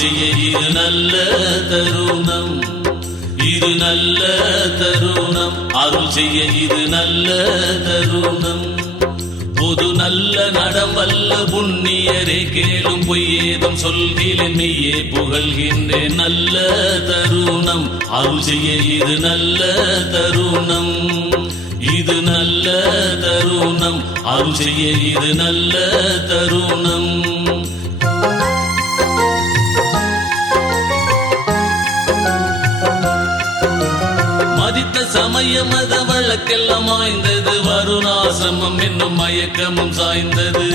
செய்ய இது நல்ல தருணம், இது நல்ல தருணம். அருள் செய்ய இது நல்ல தருணம். பொது நல்ல நடம் வல்ல புண்ணியரே கேளும், பொய்யேதும் சொல்கிறேன் மெய்யே புகழ்கின்றேன். நல்ல தருணம் அருள் செய்ய இது நல்ல தருணம், இது நல்ல தருணம். அருள் செய்ய இது நல்ல தருணம். மதித்த சமய மத வழக்கெல்லாம் ஆய்ந்தது, வருணாசிரமம் என்னும் மயக்கமும் சாய்ந்தது.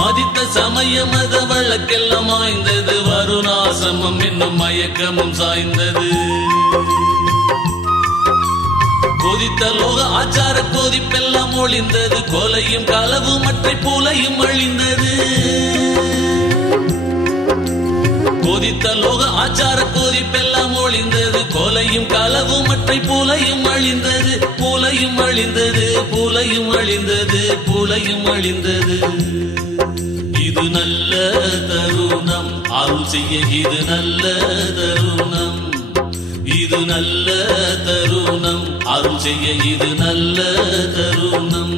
மதித்த சமய மத வழக்கெல்லாம் ஆய்ந்தது, வருணாசிரமம் என்னும் மயக்கமும் சாய்ந்தது. கொதித்த லோக ஆச்சார கொதிப்பெல்லாம் ஒளிந்தது, கொலையும் களவும் மற்ற பூலையும் அழிந்தது. கொதித்த லோக ஆச்சார கொதிப்பெல்லாம் ஒளிந்தது, கொலையும் களவும் மற்ற பூலையும் அழிந்தது. பூலையும் அழிந்தது, பூலையும் அழிந்தது, பூலையும் அழிந்தது. இது நல்ல தருணம் அருள் செய்ய இது நல்ல தருணம், இது நல்ல தருணம். அருள் செய்ய இது நல்ல தருணம்.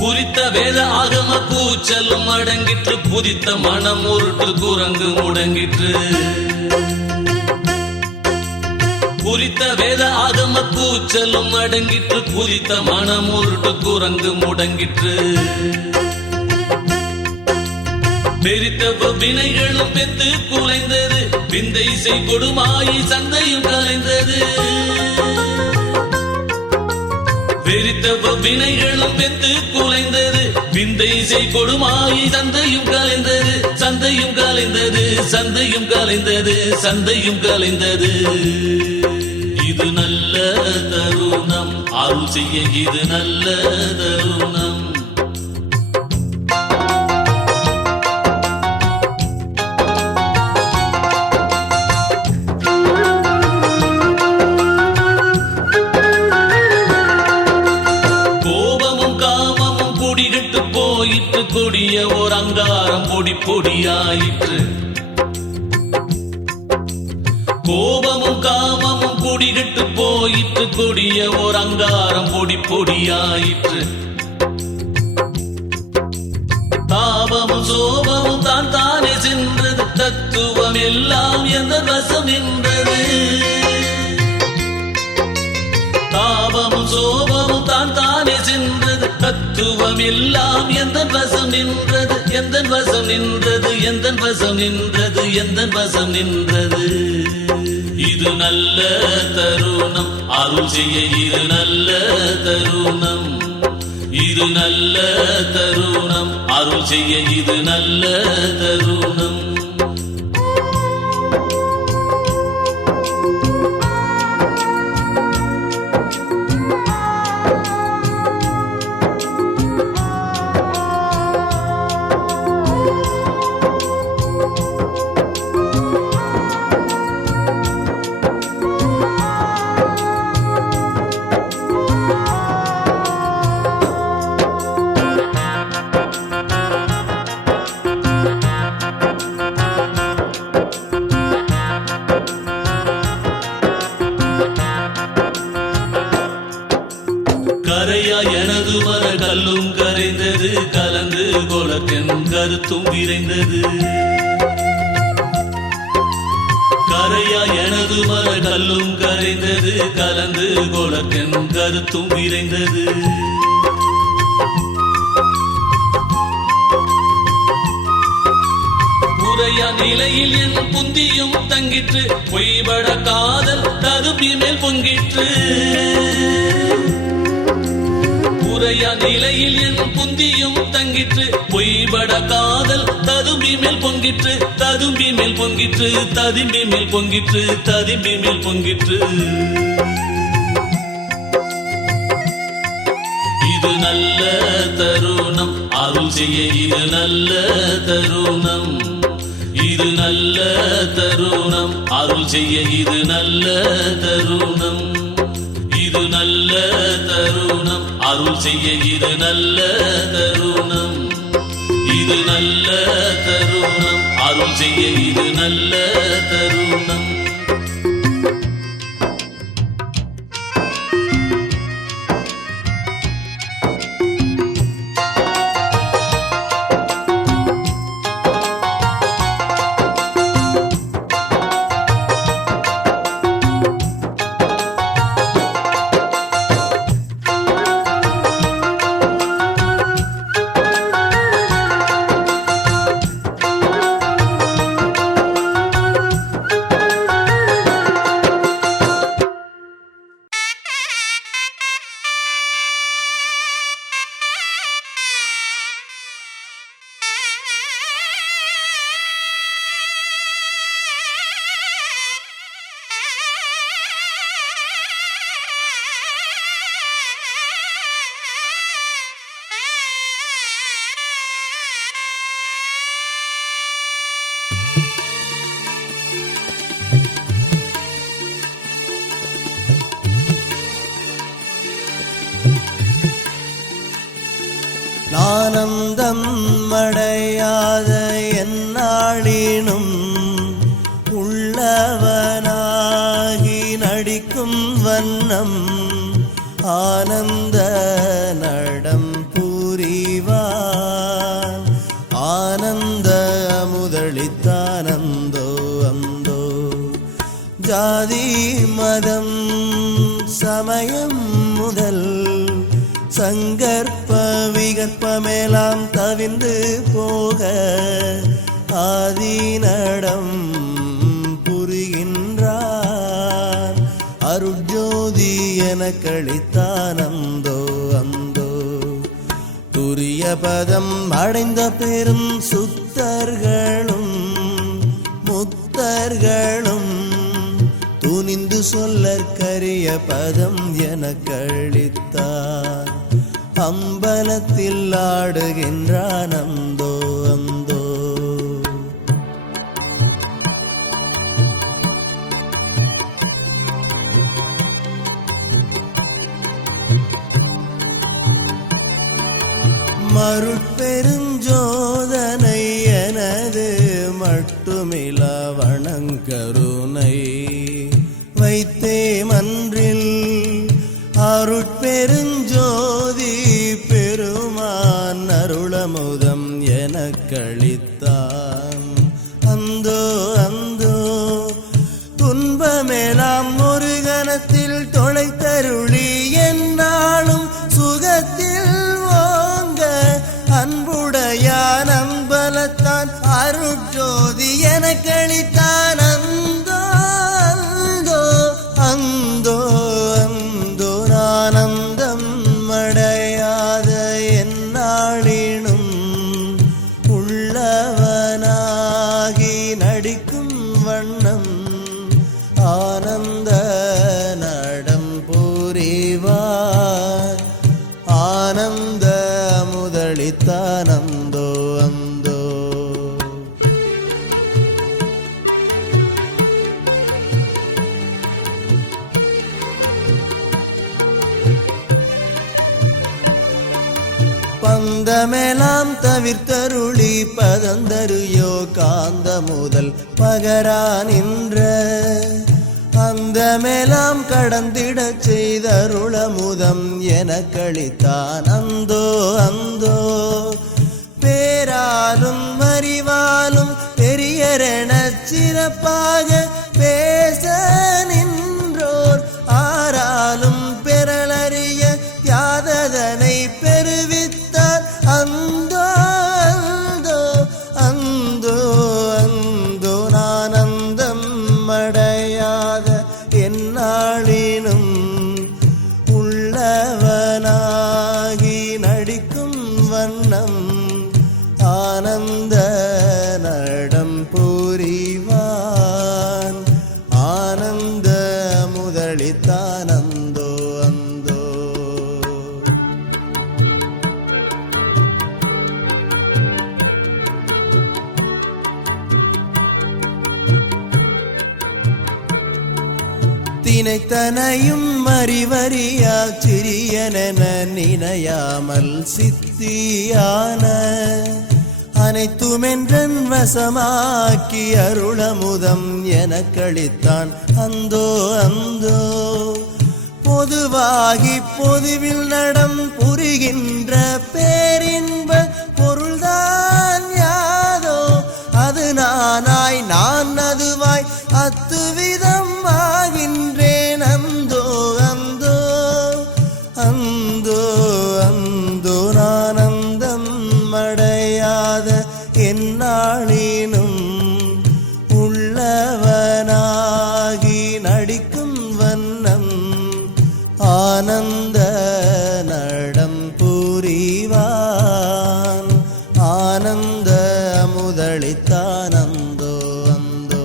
குறித்த வேத ஆகம கூச்சலும் அடங்கிற்று, புதித்த மனம் உருட்டு குரங்கு முடங்கிற்று. குறித்த வேத ஆகம கூச்சலும் அடங்கிற்று, புதித்த மனம் உருட்டு குரங்கு முடங்கிற்று. பெரித்த வினைகளும் பெத்து குலைந்தது, விந்தை செய் கொடுமாயி சந்தையும் கலைந்தது. பெரித்த வினைகளும் பெத்து குலைந்தது, விந்தை செய் கொடுமாயி சந்தையும் கலைந்தது. சந்தையும் கலைந்தது, சந்தையும் கலைந்தது, சந்தையும் கலைந்தது. இது நல்ல தருணம் அருள் செய்ய இது நல்ல தருணம். கொடிய ஓர் அங்காரம் பொடி பொடியாயிற்று, கோபமும் காமமும் கொடிகட்டு போயிற்று. கொடிய ஓர் அங்காரம் பொடி பொடியாயிற்று. தாபமும் சோபமும் தான் தானே சென்றது, தத்துவம் எல்லாம் எந்த வசம் நின்றது. தாபமும் சோபமும் தான் தானே சென்றது, தத்துவம் எல்லாம் எந்த வசம் நின்றது. எந்த வசம் நின்றது, எந்த வசம் நின்றது, எந்த வசம் நின்றது. இது நல்ல தருணம் அருள் செய்ய இது நல்ல தருணம், இது நல்ல தருணம். அருள் செய்ய இது நல்ல தருணம். கரையா எனது மர கல்லும் கரைந்தது, கலந்து கொளக்கென் கருத்தும் விரைந்தது. கரையா எனது மர கல்லும் கரைந்தது, கலந்து கொளக்கென் கருத்தும் விரைந்தது. உரையா நிலையில் என் புந்தியும் தங்கிற்று, பொய்பட காதல் ததும்பி மேல் பொங்கிற்று. உரையா நிலையில் என் புந்தியும் தங்கிற்று, பொய்பட காதல் ததும்பி மேல் பொங்கிற்று. ததும்பி மேல் பொங்கிற்று, ததும்பி மேல் பொங்கிற்று, ததும்பி மேல் பொங்கிற்று. இது நல்ல தருணம் அருள் செய்ய இது நல்ல தருணம், இது நல்ல தருணம் அருள் செய்ய இது நல்ல தருணம், இது இது நல்ல தருணம், அருள் செய்ய இது நல்ல தருணம். இது நல்ல தருணம், அருள் செய்ய இது நல்ல தருணம். ஆனந்தம் அடையாத எந்நாளினும் உள்ளவனாகி நடிக்கும் வண்ணம் ஆனந்த நடம் புரிவான். ஆனந்த முதலித்தானந்தோ அந்தோ. ஜாதி மதம் சமயம் முதல் சங்கற்ப விகற்பமெல்லாம் தவிந்து போக ஆதிநடம் புரிகின்றான். அருட்ஜோதி என கழித்தானந்தோ அந்தோ. துரிய பதம் அடைந்த பெரும் சுத்தர்களும் முத்தர்களும் துணிந்து சொல்லற்கரிய பதம் என கழித்தார். அம்பலத்தில் ஆடுகின்றான் அந்தோ அந்தோ. மருட்பெருஞ்சோதனை எனது மட்டுமில வணங்கருணை வைத்தே மன்றில் அருட்பெருஞ்சோதி பெருமான் அருளமுதம் எனக் கழித்தான். அந்தோ அந்தோ துன்பமெல்லாம் ஒரு கணத்தில் தொலைத்தருளி என்னாலும் சுகத்தில் ஓங்க அன்புடையான் அம்பலத்தான் அருட்ஜோதி எனக் கழித்தான். அந்தோ அந்தோ அந்தோ. ஆனந்தம் அடையாத எந்நாளினும் உள்ளவனாகி நடிக்கும் வண்ணம் ஆனந்த நடம் புரிவார். ஆனந்த முதலித்தானந்தோ அந்தோ. பந்தமெல்லாம் தவிர்த்தருளி பதந்தருயோ காந்த முதல் பகரா நின்ற அந்தமெல்லாம் கடந்திடச் செய்தருளமுதம் எனக் கழித்தான். அந்தோ அந்தோ. பேராலும் அறிவாலும் பெரியரெனச் சிறப்பாக பேச நின்றோர் ஆராலும் பெறலறிய யாததனை பெறுவித்தார். அந்தோ அந்தோ அந்தோ அந்தோ. ஆனந்தம் அடையாத எந்நாளினும் உள்ளவனாகி நடிக்கும் வண்ணம் ஆனந்த நடம் புரிவான். ஆனந்த முதலித்தானந்தோ அந்தோ. நினைத்தனையும் அறிவறியா சிறியனென நினையாமல் சித்தியான அனைத்துமென்றன் வசமாக்கி அருளமுதம் எனக்களித்தான் அந்தோ அந்தோ. பொதுவாகி பொதுவில் நடம் புரிகின்ற பேரின்ப பொருள்தான் யாதோ அது நானாய் நான் அதுவாய் அத்துவிதம் ஆகின்றேன் அந்தோ அந்தோ அந்தோ அந்தோ. ஆனந்தம் அடையாத எந்நாளினும் உள்ளவனாகி நடிக்கும் வண்ணம் ஆனந்த நடம் புரிவான் ஆனந்த முதலித்தான் அந்தோ அந்தோ.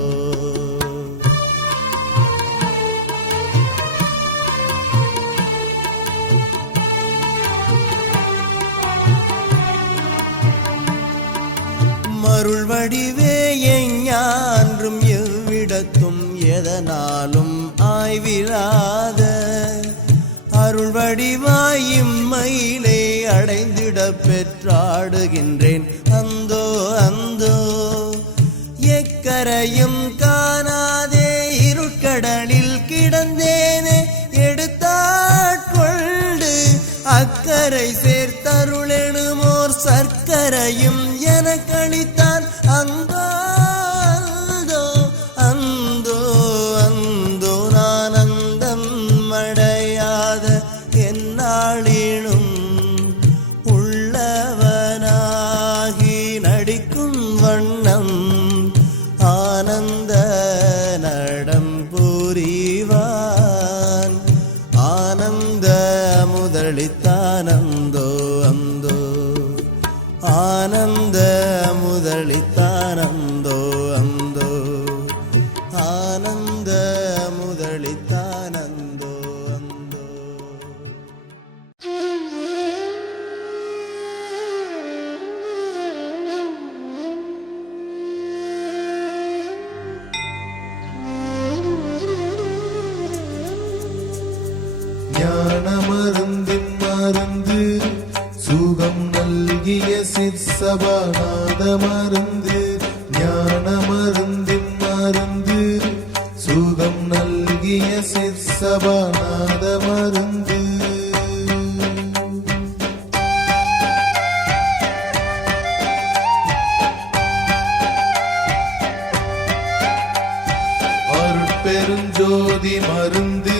மருள் வடிவே எஞ்ஞான்றும் எவ்விடத்தும் எதனாலும் ஆய்விலாத அருள் வடிவாயும் மயிலை அடைந்திட பெற்றாடுகின்றேன் அந்தோ அந்தோ. எக்கரையும் காணாதே இருட்கடலில் கிடந்தேனே எடுத்தாட்கொண்டு அக்கரை சேர்த்தருளெனுமோர் சர்க்கரையும் எனக்களித்தான் அந்தோ அந்தோ அந்தோ அந்தோ. ஆனந்தம் அடையாத எந்நாளினும் உள்ளவனாகி நடிக்கும் வண்ணம் ஆனந்த நடம் புரிவான் ஆனந்த முதலித்தான் அந்தோ அந்தோ. ஆனந்த முதலித்தான் அந்தோ அந்தோ. ஆனந்த முதலித்தான் அந்தோ அந்தோ. ஞானமருந்தின் மருந்து சுகம் நல்கிய சிற்சபாநாத மருந்து. ஞானமருந்தின் மருந்து சுகம் நல்கிய சிற்சபாநாத மருந்து. அருட்பெருஞ்சோதி மருந்து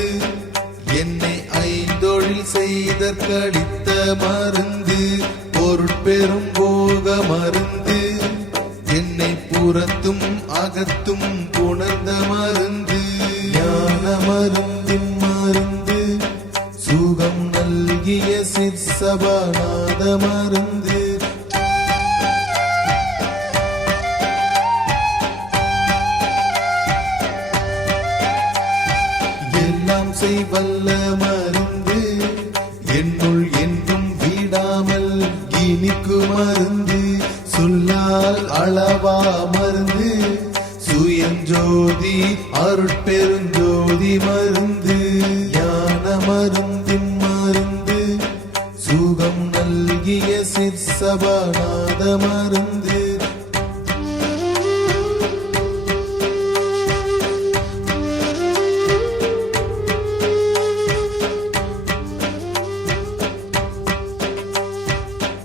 என்னை ஐந்தொழில் செய்தற்கடித்த மருந்து. பொருட்பெரும் போக மருந்து என்னை புறத்தும் அகத்தும் புணர்ந்த மருந்து. ஞான மருந்தின் மருந்து சுகம் நல்கிய சிற்சபாநாத மருந்து. எல்லாம் செய்வல்ல மருந்து என்னுள் என்றும் விடாமல் இனிக்கு மருந்து. சொல்லால் அளவா மருந்து சுயஞ்சோதி அருட்பெருஞ்சோதி மருந்து. ஞான மருந்தின் மருந்து சுகம் நல்கிய சிற்சபாநாத மருந்து.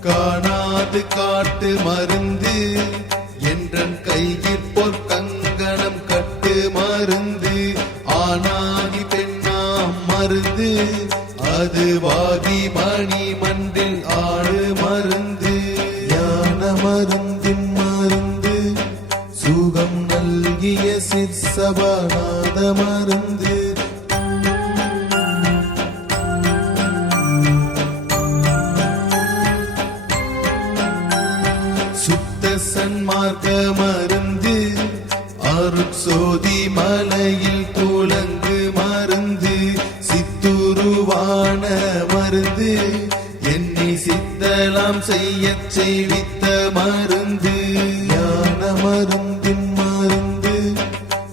காணாது காட்டு மருந்து என்றன் கையில் பொற்கங்கணம் கட்டு மருந்து. ஆணாகி பெண்ணாம் மருந்து அது வாகி மணி மன்றில் ஆடு மருந்து. ஞான மருந்தின் மருந்து சுகம் நல்கிய சிற்சபாநாத மருந்து. சன்மார்க்க மருந்து அருட்சோதி மலையில் துலங்கு மருந்து. சித்துருவான மருந்து என்னை சித்தலாம் செய்யச் செய்வித்த மருந்து. ஞான மருந்தின் மருந்து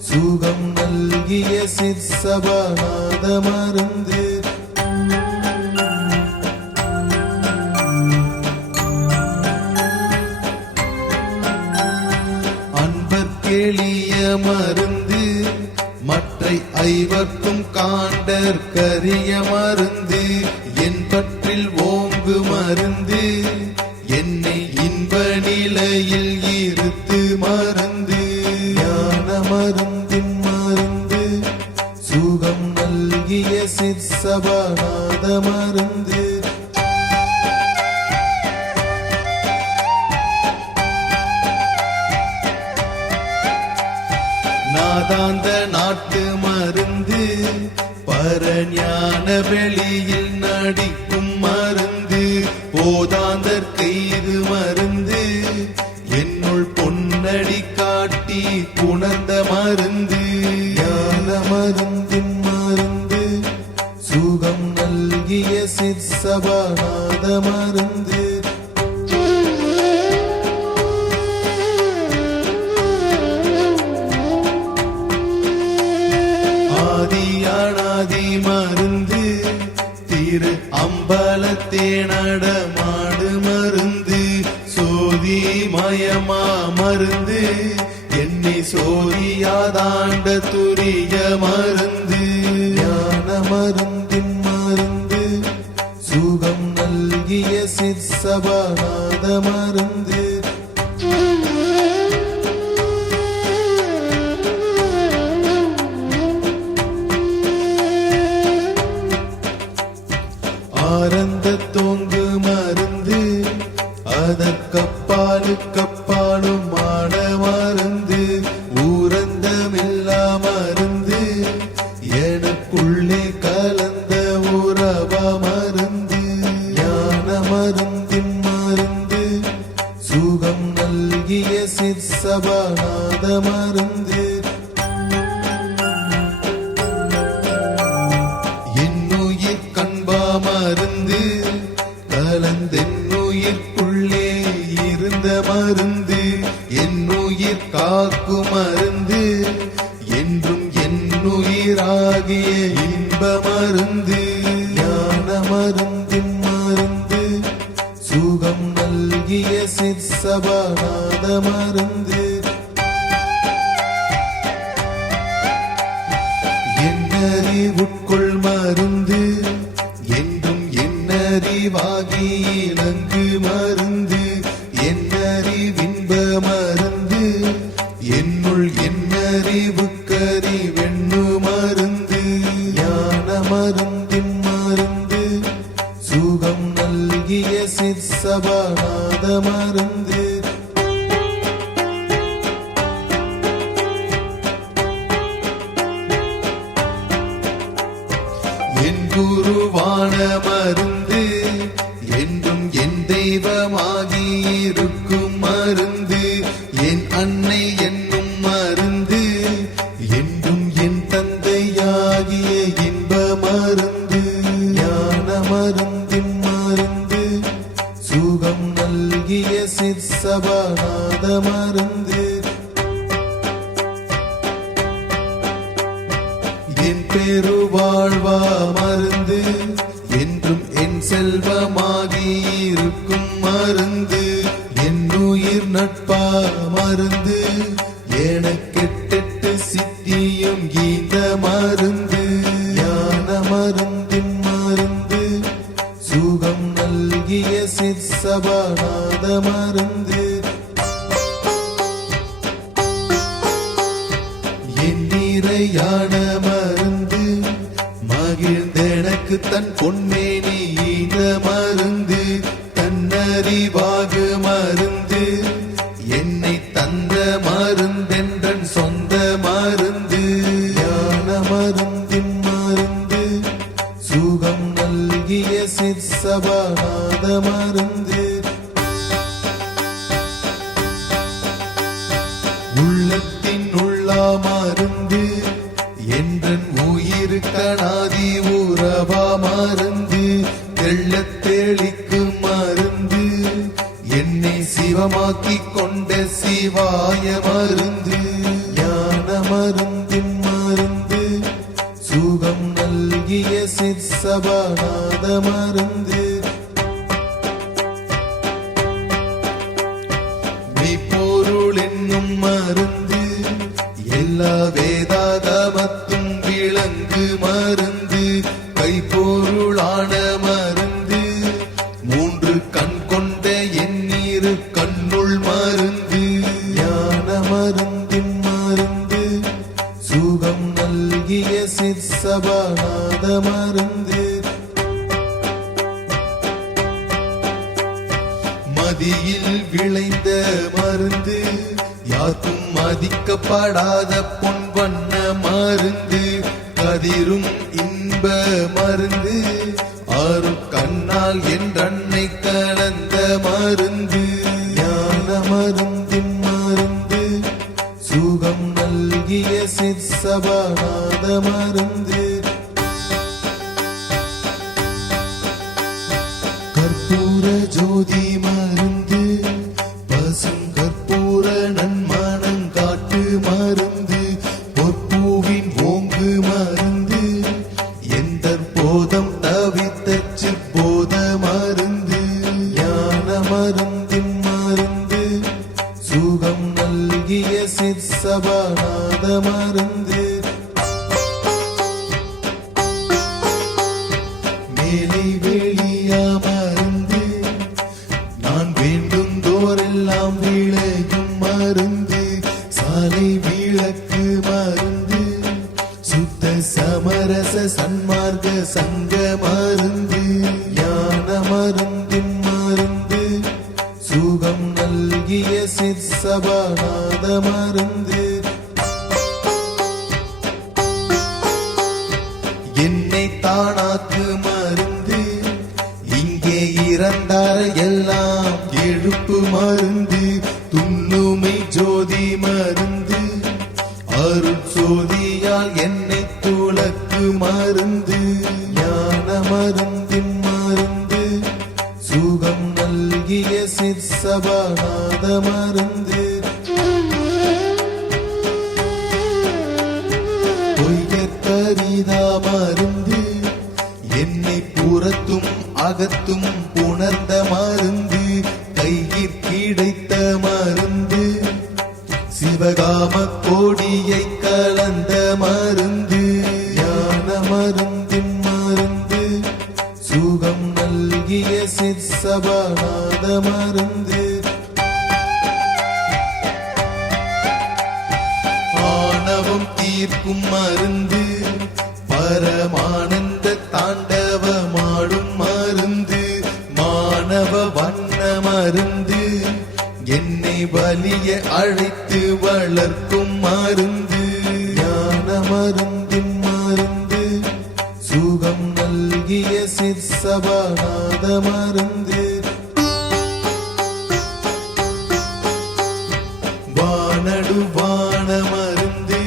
சுகம் நல்கிய சிற்சபாநாத மருந்து. எளிய மருந்து மற்றை ஐவர்க்கும் காண்டற் கரிய மருந்து. என் பற்றில் ஓங்கு மருந்து என்னை இன்ப நிலையில் இருத்து மருந்து. ஞான மருந்தின் மருந்து சுகம் நல்கிய சிற்சபாநாத மருந்து. நாதாந்த நாட்டு மருந்து பரஞான வெளியில் நடிக்கும் மருந்து. போதாந்தற்கு இது மருந்து என்னுள் பொன்னடி காட்டி புணர்ந்த மருந்து. ஞான மருந்தின் மருந்து சுகம் நல்கிய சிற்சபாநாத மருந்து. ஆதி மருந்து திரு அம்பலத்தே நடமாடு மருந்து. சோதி மயமா மருந்து என்னை சோதியாதாண்ட துரிய மருந்து. ஞான மருந்தின் மருந்து சுகம் நல்கிய சிற்சபாநாத மருந்து. ஆரந்த தோங்கு மருந்து அதற்கப்பாலும் ஆட மருந்து. ஊரந்தமில்லா மருந்து எனக்குள்ளே கலந்த உறவா மருந்து. ஞான மருந்தின் மருந்து சுகம் நல்கிய சிற்சபாநாத மருந்து. மருந்து கலந்தென்னுயிர்க்குள்ளே இருந்த மருந்து. என்னுயிர் காக்கும் மருந்து என்றும் என்னுயிராகிய இன்ப மருந்து. ஞான மருந்தின் மருந்து சுகம் நல்கிய சிற்சபாநாத மருந்து. என்னறிவுட்கொள் மருந்து என்றும் என்னறிவாகி இலங்கு மருந்து. என்னறிவின்ப மருந்து என்னுள் என்னறிவுக்கறிவெண்ணு மருந்து. ஞான மருந்தின் மருந்து சுகம் நல்கிய சிற்சபாநாத மருந்து. என் குருவான மருந்து என்றும் என் தெய்வமாகி இருக்கும் மருந்து. என் அன்னை என்னும் மருந்து என்றும் என் தந்தையாகிய இன்ப மருந்து. ஞான மருந்தின் மருந்து சுகம் நல்கிய சிற்சபாநாத மருந்து. என் பெருவாழ்வா மருந்து என்றும் என் செல்வமாகி இருக்கும் மருந்து. என்னுயிர் நட்பா மருந்து எனக்கெட்டெட்டு சித்தியும் கீத மருந்து. ஞான மருந்தின் மருந்து சுகம் நல்கிய சிற்சபாநாத மருந்து. என் நிறையான மருந்து மகிழ்ந்தெனக்கு தன் பொன்மேனி ஈன மருந்து. தன்னறிவாக மருந்து என்னை தந்த மருந்தென்றன் சொந்த மருந்து. ஞான மருந்தின் மருந்து சுகம் நல்கிய சிற்சபாநாத மருந்து. உள்ளத்தின் உள்ளா மருந்து என்றன் உயிர் கணாதி உறவா மருந்து. தெள்ளத் தெளிக்கும் மருந்து என்னை சிவமாக்கிக் கொண்ட சிவாய மருந்து. ஞான மருந்தின் மருந்து சிற்சபாநாத மருந்து. மெய்ப்பொருள் என்னும் மருந்து, எல்லா வேதாகமத்தும் விளங்கு மருந்து, கைப்பொருளான மருந்து, மூன்று கண் கொண்ட எண்ணீரு கண்ணுள் மருந்து, ஞான மருந்தின் மருந்து, சுகம் நல்கிய சிற்சபாநாத மருந்து. மதியில் விளைந்த மருந்து, யாருக்கும் மதிக்கப்படாத பொன் வண்ண மருந்து, கதிரும் இன்ப மருந்து, ஆறு கண்ணால் என்றன்னை கலந்த மருந்து, ஞான மருந்தின் மருந்து, சுகம் நல்கிய சிற்சபாநாத மருந்து. கற்பூர ஜோதி மருந்து, பசும் கற்பூர நன்மணங்காட்டு மருந்து, பொற்பூவின் ஓங்கு மருந்து, எந்த போதம் தவித்த சிற்போத மருந்து, ஞான மருந்தின் மருந்து, சுகம் நல்கிய சிற்சபாநாத மருந்து. மேலை வெளியா மருந்து, நான் வேண்டுந்தோரெல்லாம் விளையும் மருந்து, சாலை விளக்கு மருந்து, சுத்த சமரச சன்மார்க்க சங்க மருந்து, ஞான மருந்தின் மருந்து, சுகம் நல்கிய சிற்சபாநாத மருந்து. என்னை தானாக்கு மருந்து, இங்கே இறந்தார் எல்லாம் எழுப்பு மருந்து, துண்ணுமை ஜோதி மருந்து, அருட்சோதியால் என்னை துளக்கு மருந்து, ஞான மருந்தின் மருந்து, சுகம் நல்கிய சிற்சபாநாத மருந்து. பொய்யத்தரிதா மருந்து, என்னை புறத்தும் அகத்தும் உணர்ந்த மருந்து, கையிற் கிடைத்த மருந்து, சிவகாம கோடியை கலந்த மருந்து, ஞான மருந்தின் மருந்து, சுகம் நல்கிய சிற்சபாநாத மருந்து. ஆணவம் தீர்க்கும் மருந்து, பரமானந்த தாண்டவமாடும் மருந்து, மாணவ வண்ண மருந்து, என்னை வலிய அழைத்து வளர்க்கும் மருந்து, ஞான மருந்தின் மருந்து, சுகம் நல்கிய சிற்சபாநாத மருந்து. வானடுவான மருந்து,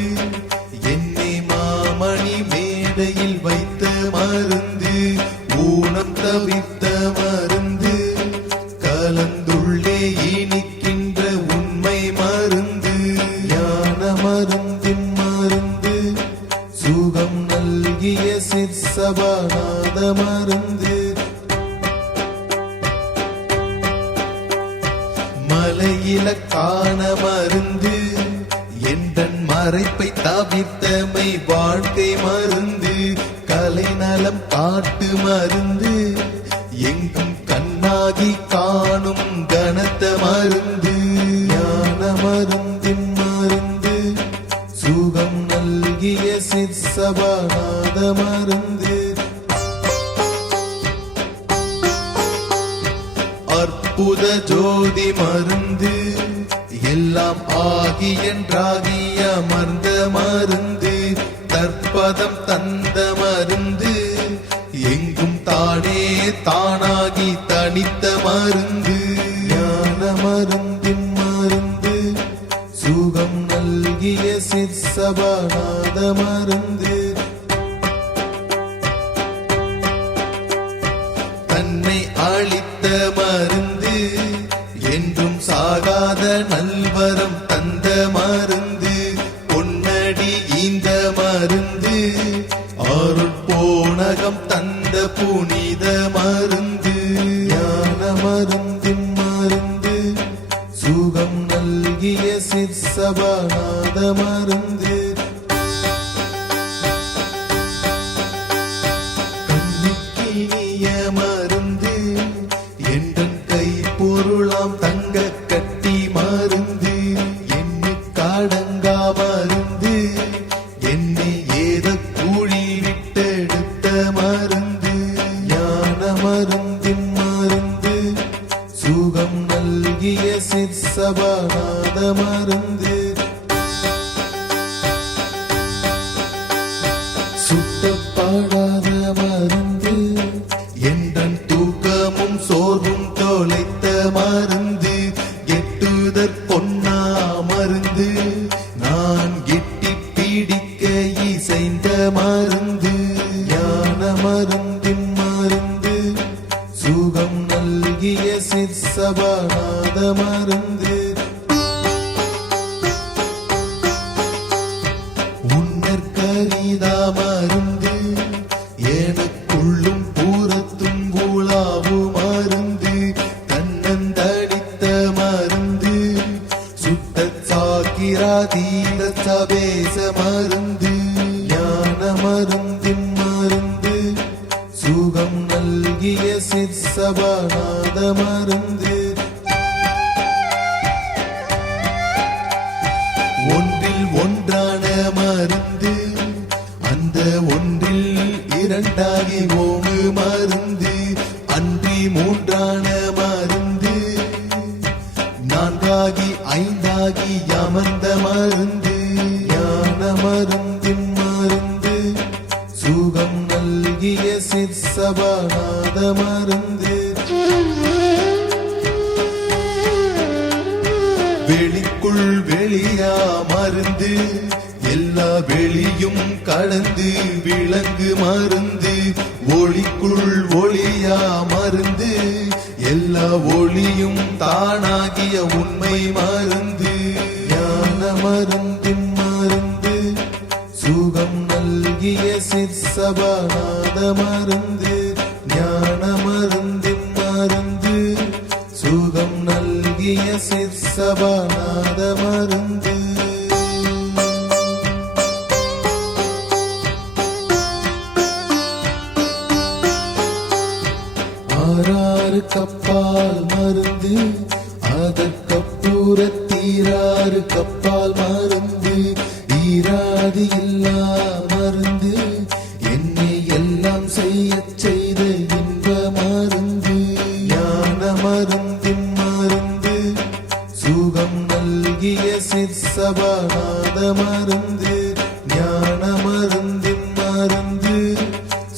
என்னை மாமணி மேடையில் வைத்த மருந்து, ஊனம் தவிர்த்த மருந்து, கலந்துள்ளே இனிக்கின்ற உண்மை மருந்து, ஞான மருந்தின் மருந்து, சுகம் நல்கிய சிற்சபாநாத மருந்து. மலையிலக்கான மருந்து, எந்தன் மறைப்பை தவிர்த்தமை வாழ்க்கை மருந்து, கலைநலம் காட்டு மருந்து, எங்கும் கண்ணாகி காணும் கனத்த மருந்து, ஞான மருந்தின் மருந்து, சுகம் நல்கிய சிற்சபாநாத மருந்து. அற்புத ஜோதி மருந்து, எல்லாம் ஆகி என்றாகிய அமர்ந்த மருந்து, தற்பதம் தந்த மருந்து, எங்கும் தானே தானாகி தனித்த மருந்து, ஞான மருந்தின் மருந்து, சுகம் நல்கிய சிற்சபாநாத மருந்து. தன்னை அளித்த மருந்து, என்றும் சாகாத நல்வரம் தந்த மருந்து, பொன்னடி ஈந்த மருந்து, அருட்போனகம் தந்த சிற்சபாநாத மருந்து கண்ணுக்கினிய மருந்து எந்தன் கை பொருளாம் தங்க கட்டி மருந்து எண்ணுக்கடங்கா மருந்து என்னை ஏத கூழி விட்டெடுத்த மருந்து ஞான மருந்தின் மருந்து சுகம் நல்கிய சிற்சபாநாத மருந்து சுட்டப்படாத மருந்து எந்தன் தூக்கமும் சோர்வும் தொலைத்த மருந்து எட்டுதற் பொன்னா மருந்து நான் எட்டி பீடிக்க இசைந்த மருந்து ஞான மருந்தின் மருந்து சுகம் நல்கிய சிற்சபாநாத மருந்து உன்னற்கரிதா மருந்து எனக்குள்ளும் பூரத்தும் ஊழாவு மருந்து தன்னந்தடித்த மருந்து சுத்த சாக்கிராதீத சபேச மருந்து ஞான மருந்தின் மருந்து சுகம் நல்கிய சிற்சபாநாத மருந்து ஒன்றில் ஒன்றான மருந்து அந்த ஒன்றில் இரண்டாகி ஓங்கு மருந்து அன்றி மூன்றான மருந்து நான்காகி ஐந்தாகி அமர்ந்த மருந்து ஞான மருந்தின் மருந்து சுகம் நல்கிய சிற்சபாநாத மருந்து வெளிக்குள் வெளியா மருந்து எல்லா வெளியும் கடந்து விளங்கு மருந்து ஒளிக்குள் ஒளியா மருந்து எல்லா ஒளியும் தானாகிய உண்மை மருந்து ஞான மருந்தின் மருந்து சுகம் நல்கிய சிற்சபாநாத மருந்து ஞான மருந்தின் மருந்து சுகம் நல்கிய சிற்சபாநாத மருந்து ஆறாறு கப்பால் மருந்து அதற்கப்புறத்தீராறு கப்பால் மருந்து ஈராது இல்லா மருந்து என்னை எல்லாம் செய்யச் செய்த இன்ப மருந்து ஞான மருந்தின் மருந்து சுகம் நல்கிய சிற்சபாநாத மருந்து ஞான மருந்தின் மருந்து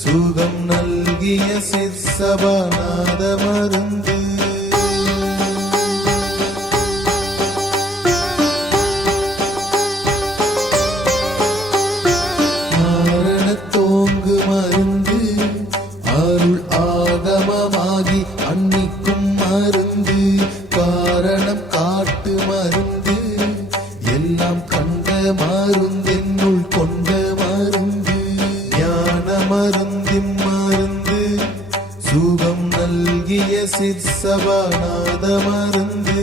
சுகம் நல்கிய சிற்சபாநாத மருந்து மாரணத்தோங்கு மருந்து அருள் ஆகமமாகி அன்னிக்கும் மருந்து காரணம் காட்டு மருந்து எல்லாம் கண்ட மருந்தென்னுள் கொண்ட மருந்து ஞான மருந்தின் மருந்து சுகம் நல்கிய சிற்சபாநாத மருந்து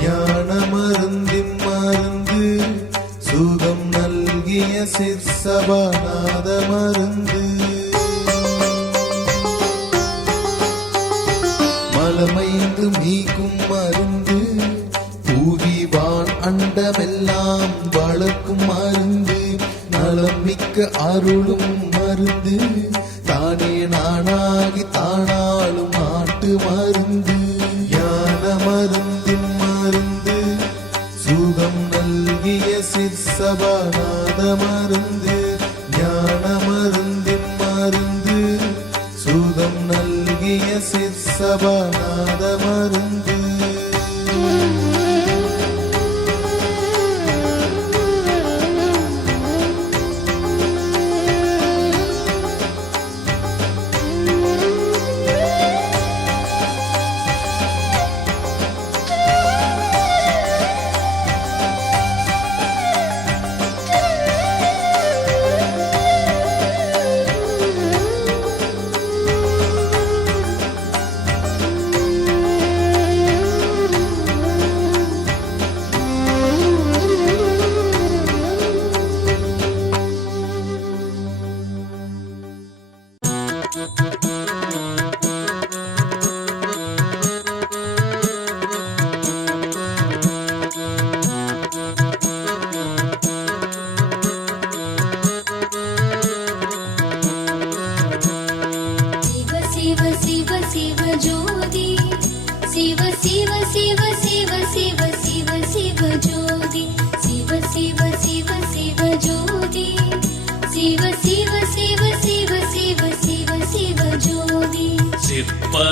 ஞான மருந்தின் மருந்து சுகம் நல்கிய சிற்சபாநாத மருந்து மலமைந்து மீக்கும் மருந்து பூவிவான் அண்டமெல்லாம் வளர்க்கும் மருந்து நலம் மிக்க அருளும் மருந்து தானே நானாகி தானாலும் ஆட்டு மருந்து ஞான மருந்தின் மருந்து சுகம் நல்கிய சிற்சபாநாத மருந்து ஞான மருந்தின் மருந்து சுகம் நல்கிய சிற்சபாநாத மருந்து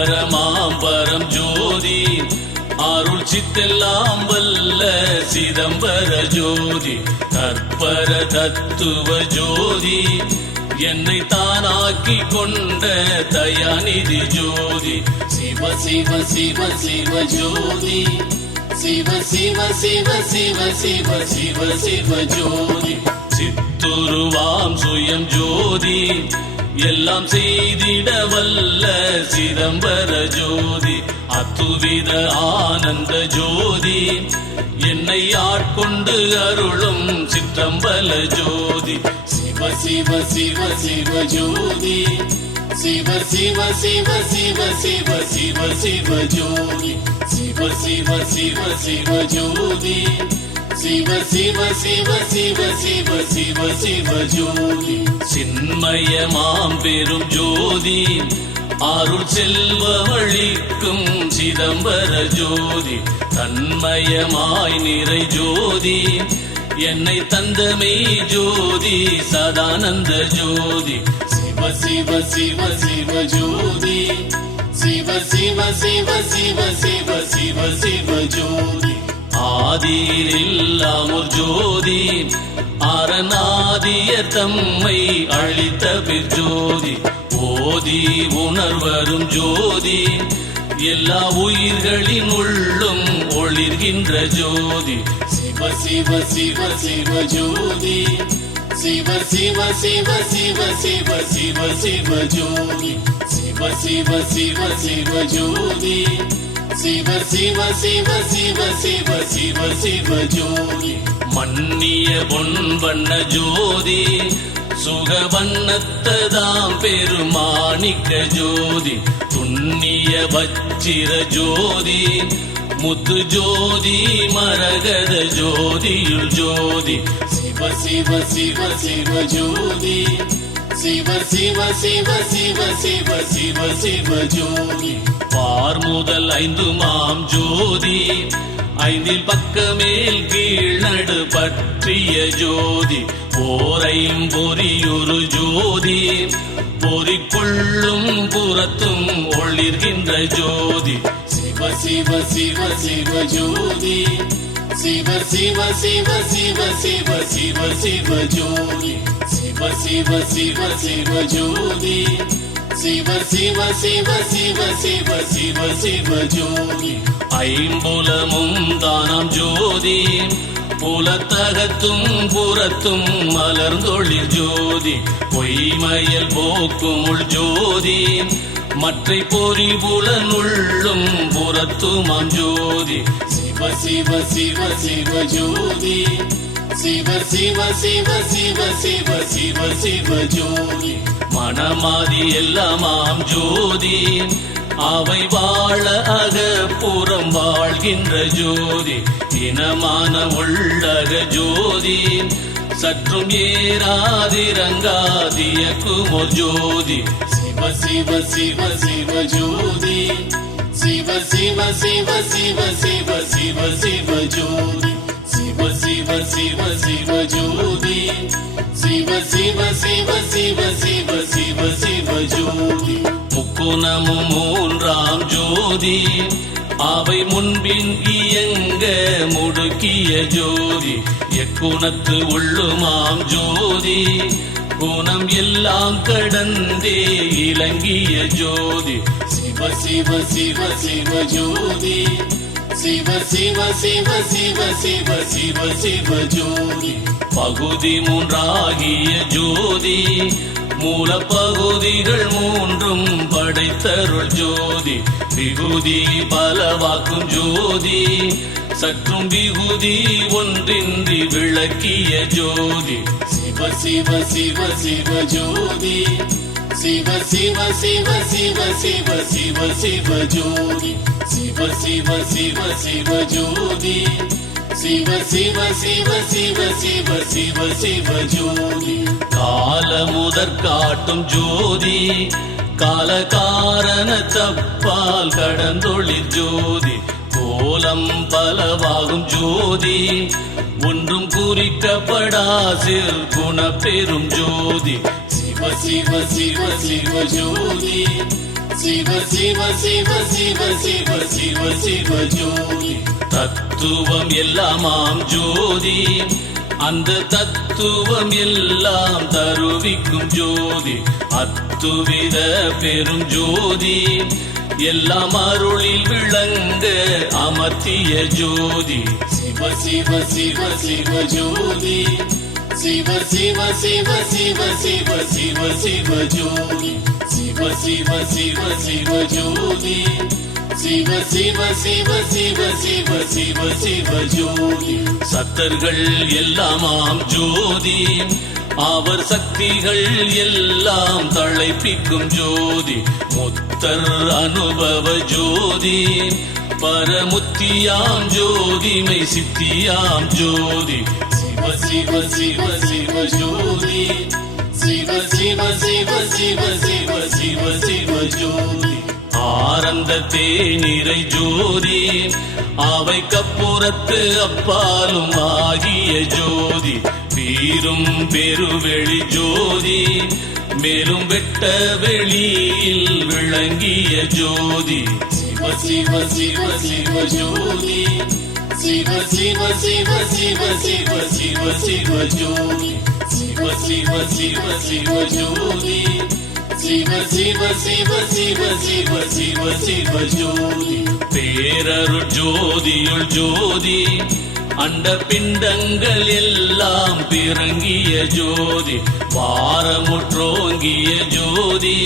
பரமாம் பரம் ஜோதி அருள் சித்தெல்லாம் வல்ல சிதம்பர ஜோதி தற்பர தத்துவ ஜோதி என்னை தானாக்கி கொண்ட தயாநிதி ஜோதி சிவ சிவ சிவ சிவ ஜோதி சிவ சிவ சிவ சிவ சிவ சிவ சிவ ஜோதி சித்துருவாம் சுயம் ஜோதி எல்லாம் செய்திட வல்ல சிதம்பர ஜோதி அத்துவித ஆனந்த ஜோதி என்னை ஆட்கொண்டு அருளும் சிற்றம்பல ஜோதி சிவ சிவ சிவ சிவ ஜோதி சிவ சிவ சிவ சிவ சிவ சிவ சிவ ஜோதி சிவ சிவ சிவ சிவ ஜோதி சிவ சிவ சிவ சிவ சிவ சிவ சிவ ஜோதி சின்மயமாம் பெரும் ஜோதி அருள் செல்வமளிக்கும் சிதம்பர ஜோதி தன்மயமாய் நிறை ஜோதி என்னை தந்தமே ஜோதி சதானந்த ஜோதி சிவ சிவ சிவ சிவ ஜோதி சிவ சிவ சிவ சிவ சிவ சிவ சிவ ஜோதி ஆதியில்லாமோர் ஜோதி அரணாதிய தம்மை அளித்த பிற்ஜோதி ஓதி உணர்வரும் ஜோதி எல்லா உயிர்களின் உள்ளும் ஒளிர்கின்ற ஜோதி சிவ சிவ சிவ சிவ ஜோதி சிவ சிவ சிவ சிவ சிவ சிவ சிவ ஜோதி சிவ சிவ சிவ சிவ ஜோதி சிவ சிவ சிவ சிவ சிவ சிவ சிவ ஜோதி மன்னிய பொன் வண்ண ஜோதி சுகவண்ணத்ததாம் பெருமாணிக்க ஜோதி துண்ணிய வச்சிர ஜோதி முத்து ஜோதி மரகத ஜோதியுள் ஜோதி சிவ சிவ சிவ சிவ ஜோதி சிவ சிவ சிவ சிவ சிவ சிவ சிவ ஜோதி பார் முதல் ஐந்து மாம் ஜோதி ஐந்தில் பக்கமேல் கீழ் நடு பற்றிய ஜோதி போரையும் பொறியொரு ஜோதி பொறிக்குள்ளும் புறத்தும் ஒளிர்கின்ற ஜோதி சிவ சிவ சிவ சிவ ஜோதி சிவ சிவ சிவ சிவ சிவ சிவ சிவ ஜோதி சிவ சிவ சிவ சிவ ஜோதி சிவ சிவ சிவ சிவ சிவ சிவ சிவ ஜோதி ஐம்புலமும் தானாம் ஜோதி புலத்தகத்தும் புறத்தும் மலர்ந்தொழில் ஜோதி பொய்மயல் போக்கும் உள் ஜோதி மற்றை பொறி புலனுள்ளும் புறத்துமாம் ஜோதி சிவ சிவ சிவ சிவ ஜோதி சிவ சிவ சிவ சிவ சிவ சிவ சிவ ஜோதி மனமாதி எல்லாமாம் ஜோதி அவை வாழ அகப்புறம் வாழ்கின்ற ஜோதி இனமான உள்ளக ஜோதி சற்றும் ஏறாதிரங்காதிய குமோர் ஜோதி சிவ சிவ சிவ சிவ ஜோதி சிவ சிவ சிவ சிவ சிவ சிவ சிவ ஜோதி சிவ சிவ சிவ சிவ ஜோதி சிவ சிவ சிவ சிவ சிவ சிவ சிவ ஜோதி முக்குணமும் மூன்றாம் ஜோதி அவை முன்பின் இயங்க முடுக்கிய ஜோதி எக்குணத்து உள்ளுமாம் ஜோதி குணம் எல்லாம் கடந்தே இலங்கிய ஜோதி சிவ சிவ சிவ சிவ ஜோதி சிவ சிவ சிவ சிவ சிவ சிவ சிவ ஜோதி பகுதி மூன்றாகிய ஜோதி மூல பகுதிகள் மூன்றும் படைத்தருள் ஜோதி விகுதி பலவாக்கும் ஜோதி சற்றும் விகுதி ஒன்றின்றி விளக்கிய ஜோதி சிவ சிவ சிவ சிவ ஜோதி சிவ சிவ சிவ சிவ சிவ சிவ சிவ ஜோதி சிவ சிவ சிவ சிவ ஜோதி சிவ சிவ சிவ சிவ சிவ சிவ சிவ ஜோதி கால முதற் காட்டும் ஜோதி கால காரண தப்பால் கடந்தொழில் ஜோதி கோலம் பலவாகும் ஜோதி ஒன்றும் குறிக்கப்படா சிறு குண பெரும் ஜோதி சிவ சிவ சிவ சிவ ஜோதி சிவ சிவ சிவ சிவ சிவ சிவ சிவ ஜோதி தத்துவம் எல்லாமாம் ஜோதி அந்த தத்துவம் எல்லாம் தருவிக்கும் ஜோதி அத்துவித பெரும் ஜோதி எல்லாம் அருளில் விளங்க அமர்த்திய ஜோதி சிவ சிவ சிவ சிவ ஜோதி சிவ சிவ சிவ சிவ சிவ சிவ சிவ ஜோதி சிவ சிவ சிவ சிவ ஜோதி சிவ சிவ சிவ சிவ சிவ சிவ சிவ ஜோதி சத்தர்கள் எல்லாமாம் ஜோதி அவர் சக்திகள் எல்லாம் தழைப்பிக்கும் ஜோதி முத்தர் அனுபவ ஜோதி பரமுத்தியாம் ஜோதிமை சித்தியாம் ஜோதி சிவ சிவ சிவ சிவ ஜோதி சிவ சிவ சிவ சிவ சிவ சிவ சிவ ஜோதி ஆனந்த தேனிறை ஜோதி அவை கப்புறத்து அப்பாலும் ஆகிய ஜோதி வீரும் பெருவெளி ஜோதி மேலும் வெட்ட வெளியில் விளங்கிய ஜோதி சிவ சிவ சிவ சிவ ஜோதி சிவ சிவ சிவ சிவ சிவ சிவ சிவ ஜோதி சிவ சிவ சிவ சிவ ஜோதி சிவ சிவ சிவ சிவ சிவ சிவ சிவ ஜோதி பேரரு ஜோதியுள் ஜோதி அண்ட பிண்டங்கள் எல்லாம் பிறங்கிய ஜோதி வாரமுற்றோங்கிய ஜோதி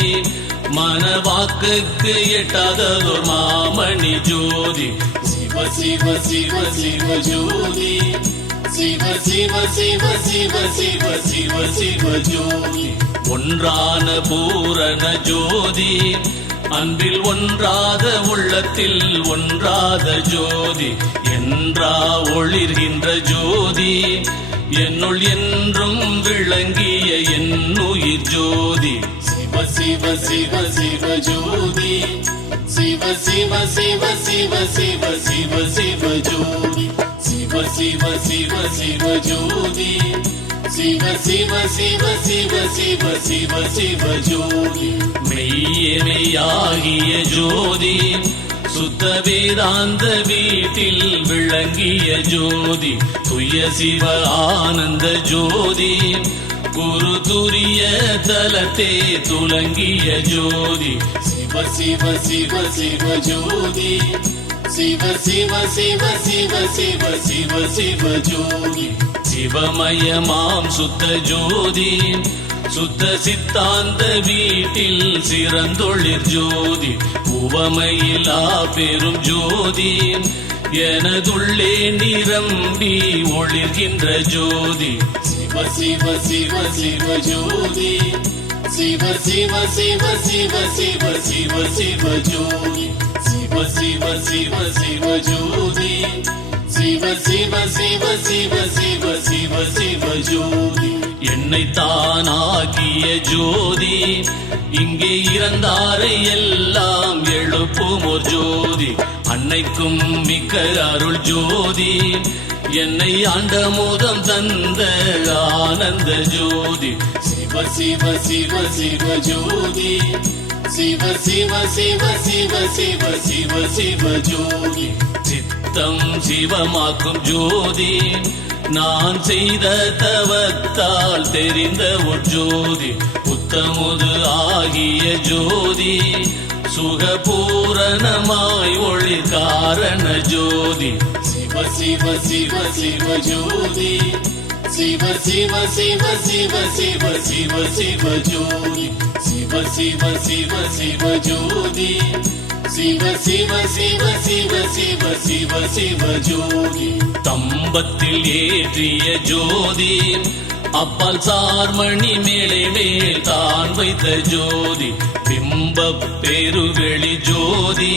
மனவாக்குக்கு எட்டாததோர் மாமணி ஜோதி சிவ சிவ சிவ சிவ ஜோதி சிவ சிவ சிவ சிவ சிவ சிவ சிவ ஜோதி ஒன்றான பூரண ஜோதி அன்பில் ஒன்றாத உள்ளத்தில் ஒன்றாத ஜோதி என்றா ஒளிர்கின்ற ஜோதி என்னுள் என்றும் விளங்கிய என்னுயிர் ஜோதி சிவ சிவ சிவ சிவ ஜோதி சிவ சிவ சிவ சிவ சிவ சிவ சிவ ஜோதி சிவ சிவ சிவ சிவ ஜோதி சிவ சிவ சிவ சிவ சிவ சிவ சிவ ஜோதி மெய்யே மெய்யாகிய ஜோதி சுத்த வேதாந்த வீட்டில் விளங்கிய ஜோதி துய சிவ ஆனந்த ஜோதி குரு துரிய தலத்தே துலங்கிய ஜோதி சிவ சிவ சிவ சிவ ஜோதி சிவ சிவ சிவ சிவ சிவ சிவ சிவ ஜோதி சிவமயமாம் சுத்த ஜோதி சுத்த சித்தாந்த வீட்டில் சிறந்தொழிற் ஜோதி உவமையிலா பெரும் ஜோதி எனதுள்ளே நிரம்பி ஒளிர்கின்ற ஜோதி சிவ சிவ சிவ சிவ ஜோதி சிவ சிவ சிவ சிவ சிவ சிவ சிவ ஜோதி சிவ சிவ சிவ சிவ ஜோதி சிவ சிவ சிவ சிவ சிவ சிவ சிவ ஜோதி என்னை தானாகிய ஜோதி இங்கே இறந்தாரை எல்லாம் எழுப்பும் ஒரு ஜோதி அன்னைக்கும் மிக்க அருள் ஜோதி என்னை ஆண்ட முதம் தந்த ஆனந்த ஜோதி சிவ சிவ சிவ சிவ ஜோதி சிவ சிவ சிவ சிவ சிவ சிவ சிவ ஜோதி சித்தம் சிவமாக்கும் ஜோதி நான் செய்த தவத்தால் தெரிந்த ஒரு ஜோதி புத்தமுது ஆகிய ஜோதி சுகபூரணமாய் ஒளி காரண ஜோதி சிவ சிவ சிவ சிவ ஜோதி சிவ சிவ சிவ சிவ சிவ சிவ சிவ ஜோதி சிவ சிவ சிவ சிவ ஜோதி சிவ சிவ சிவ சிவ சிவ சிவ சிவ ஜோதி தம்பத்தில் ஏற்றிய ஜோதி அப்பால் சார்மணி மேலே மேல் தான் வைத்த ஜோதி பிம்ப பெருவெளி ஜோதி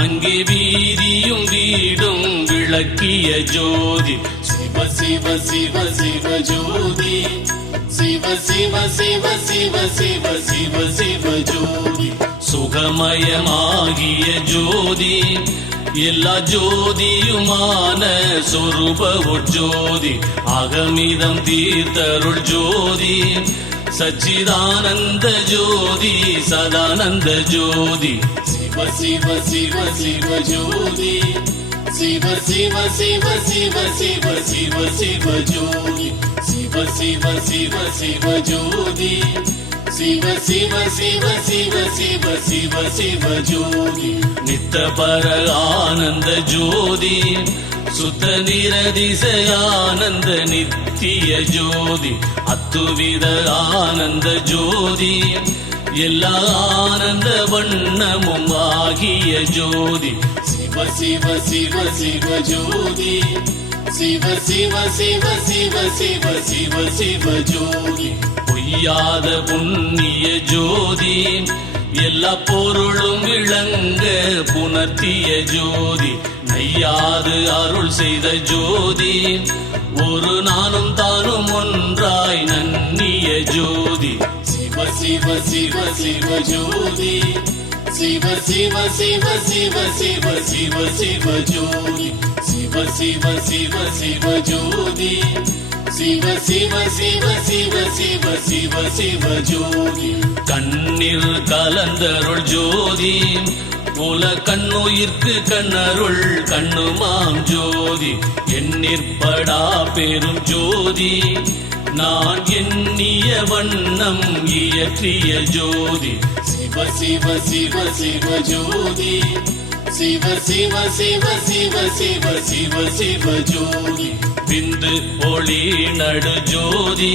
அங்கே வீதியும் வீடும் விளக்கிய ஜோதி சிவ சிவ சிவ சிவ ஜோதி சிவ சிவ சிவ சிவ சிவ சிவ சிவ ஜோதி சுகமயமாகிய ஜோதி எல்லா ஜோதியுமான சொரூப ஜோதி அகமிதம் தீர்த்தருள் ஜோதி சச்சிதானந்த ஜோதி சதானந்த ஜோதி சிவ சிவ சிவ சிவ ஜோதி சிவ சிவ சிவ சிவ சிவ சிவ சிவ ஜோதி சிவ சிவ சிவ சிவ ஜோதி சிவ சிவ சிவ சிவ சிவ சிவ சிவ ஜோதி நித்த பர ஆனந்த ஜோதி சுத்த நிரதிசயானந்த நித்திய ஜோதி அத்துவித ஆனந்த ஜோதி எல்லா ஆனந்த வண்ணமும் ஆகிய ஜோதி சிவ சிவ சிவ சிவ ஜோதி சிவ சிவ சிவ சிவ சிவ சிவ சிவ ஜோதி பொய்யாத புண்ணிய ஜோதி எல்லா பொருளும் விளங்க புணர்த்திய ஜோதி நையாது அருள் செய்த ஜோதி ஒரு நானும் தானும் ஒன்றாய் நன்னிய ஜோதி சிவ சிவ சிவ சிவ ஜோதி சிவ சிவ சிவ சிவ சிவ சிவ சிவ ஜோதி சிவ சிவ சிவ சிவ ஜோதி சிவ சிவ சிவ சிவ சிவ சிவ சிவ ஜோதி கண்ணீர் கலந்தருள் ஜோதி போல கண்ணுயிர்க்கு கண்ணருள் கண்ணுமாம் ஜோதி எண்ணிற்படா பெரும் ஜோதி நான் எண்ணிய வண்ணம் இயற்றிய ஜோதி சிவ சிவ சிவ சிவ ஜோதி சிவ சிவ சிவ சிவ சிவ சிவ சிவ ஜோதி விந்து ஒளி நடு ஜோதி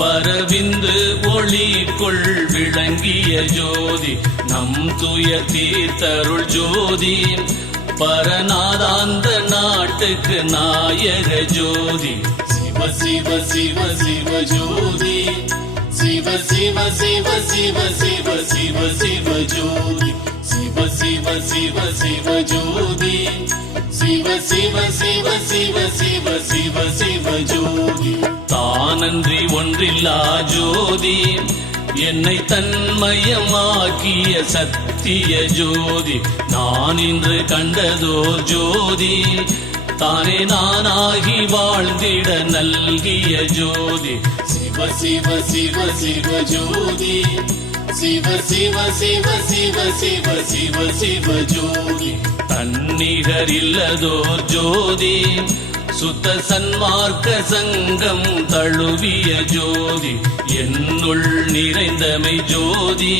பரவிந்து ஒளிக்குள் விளங்கிய ஜோதி நம் துய தீர்த்தருள் ஜோதி பரநாதாந்த நாட்டுக்கு நாயக ஜோதி சிவ சிவ சிவ சிவ ஜோதி சிவ சிவ சிவ சிவ சிவ சிவ சிவ ஜோதி சிவ சிவ சிவ சிவ ஜோதி சிவ சிவ சிவ சிவ சிவ சிவ சிவ ஜோதி தானன்றி ஒன்றில்லா ஜோதி என்னை தன்மயமாக்கிய சத்திய ஜோதி நான் இன்று கண்டதோர் ஜோதி தானே நானாகி வாழ்ந்திட நல்கிய ஜோதி சிவ சிவ சிவ சிவ ஜோதி சிவ சிவ சிவ சிவ சிவ சிவ சிவ ஜோதி தன்னிகர் இல்லதோர் ஜோதி சுத்த சன்மார்க்க சங்கம் தழுவிய ஜோதி என்னுள் நிறைந்தமை ஜோதி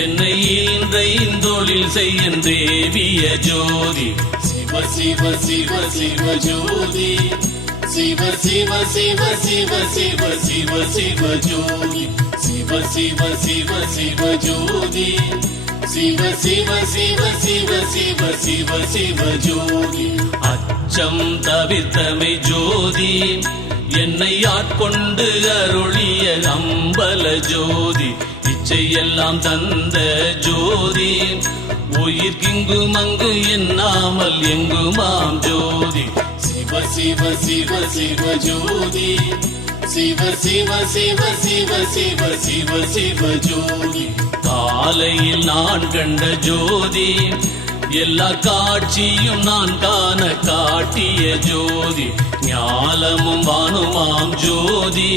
என்னை ஈந்தைந்தொழில் செய்யும் தேவிய ஜோதி சிவ சிவ சிவ சிவ ஜோதி சிவ சிவ சிவ சிவ சிவ சிவ சிவ ஜோதி சிவ சிவ சிவ சிவ ஜோதி சிவ சிவ சிவ சிவ சிவ சிவ சிவ ஜோதி அச்சம் தவிர்த்தமை ஜோதி என்னை ஆட்கொண்டு அருளிய அம்பல ஜோதி இச்சையெல்லாம் தந்த ஜோதி உயிர்கிங்கும் அங்கு எண்ணாமல் எங்குமாம் ஜோதி சிவ சிவ சிவ சிவ ஜோதி சிவ சிவ சிவ சிவ சிவ சிவ சிவ ஜோதி காலையில் நான் கண்ட ஜோதி எல்லா காட்சியும் நான் காண காட்டிய ஜோதி ஞாலமும் வானுமாம் ஜோதி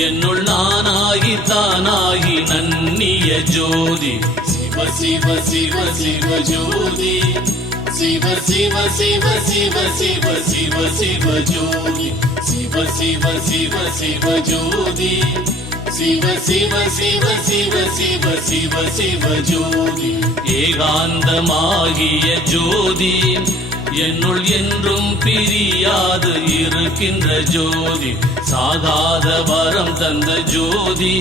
என்னுள் நானாகி தானாகி நன்னிய ஜோதி சிவ சிவ சிவ சிவ ஜோதி சிவ சிவ சிவ சிவ சிவ சிவ சிவ ஜோதி சிவ சிவ சிவ சிவ ஜோதி சிவ சிவ சிவ சிவ சிவ சிவ சிவ ஜோதி ஏகாந்தமாகிய ஜோதி என்னுள் என்றும் பிரியாது இருக்கின்ற ஜோதி சாகாத வரம் தந்த ஜோதி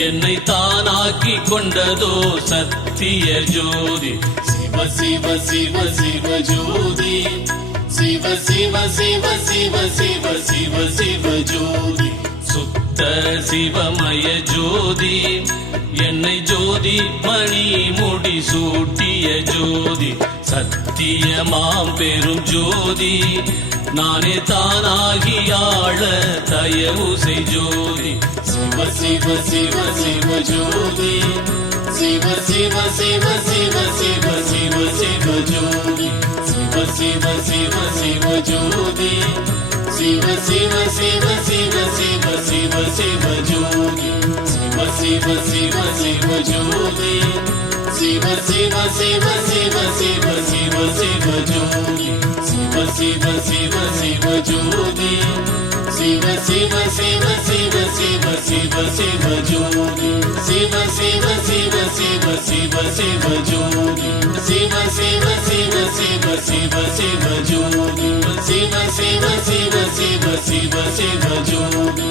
என்னை தானாக்கி கொண்டதோ சத்திய ஜோதி சிவ சிவ சிவ சிவ ஜோதி சிவ சிவ சிவ சிவ சிவ சிவ சிவ ஜோதி சுத்த சிவமய ஜோதி என்னை ஜோதி மணி முடி சூட்டிய ஜோதி சத்தியமாம் பெரும் ஜோதி நானே தானாகி ஆள தயவு செய் ஜோதி சிவ சிவ சிவ சிவ ஜோதி சிவ சிவ சிவ சிவ சிவ சிவ சிவ ஜோதி சிவ சிவ சிவ சிவ ஜோதி சிவ சிவ சிவ சிவ சிவ சிவ சிவ ஜோதி சிவ சிவ சிவ சிவ ஜோதி சிவ சிவ சிவ சிவ சிவ சிவ சிவ ஜோதி சிவ சிவ சிவ சிவ ஜோதி சிவ சிவ சிவ சிவ சிவ சிவ சிவ ஜோதி சிவ சிவ சிவ சிவ சிவ சிவ ஜோதி சிவ சிவ சிவ சிவ சிவ சிவ ஜோதி சிவ சிவ சிவ சிவ சிவ சிவ ஜோதி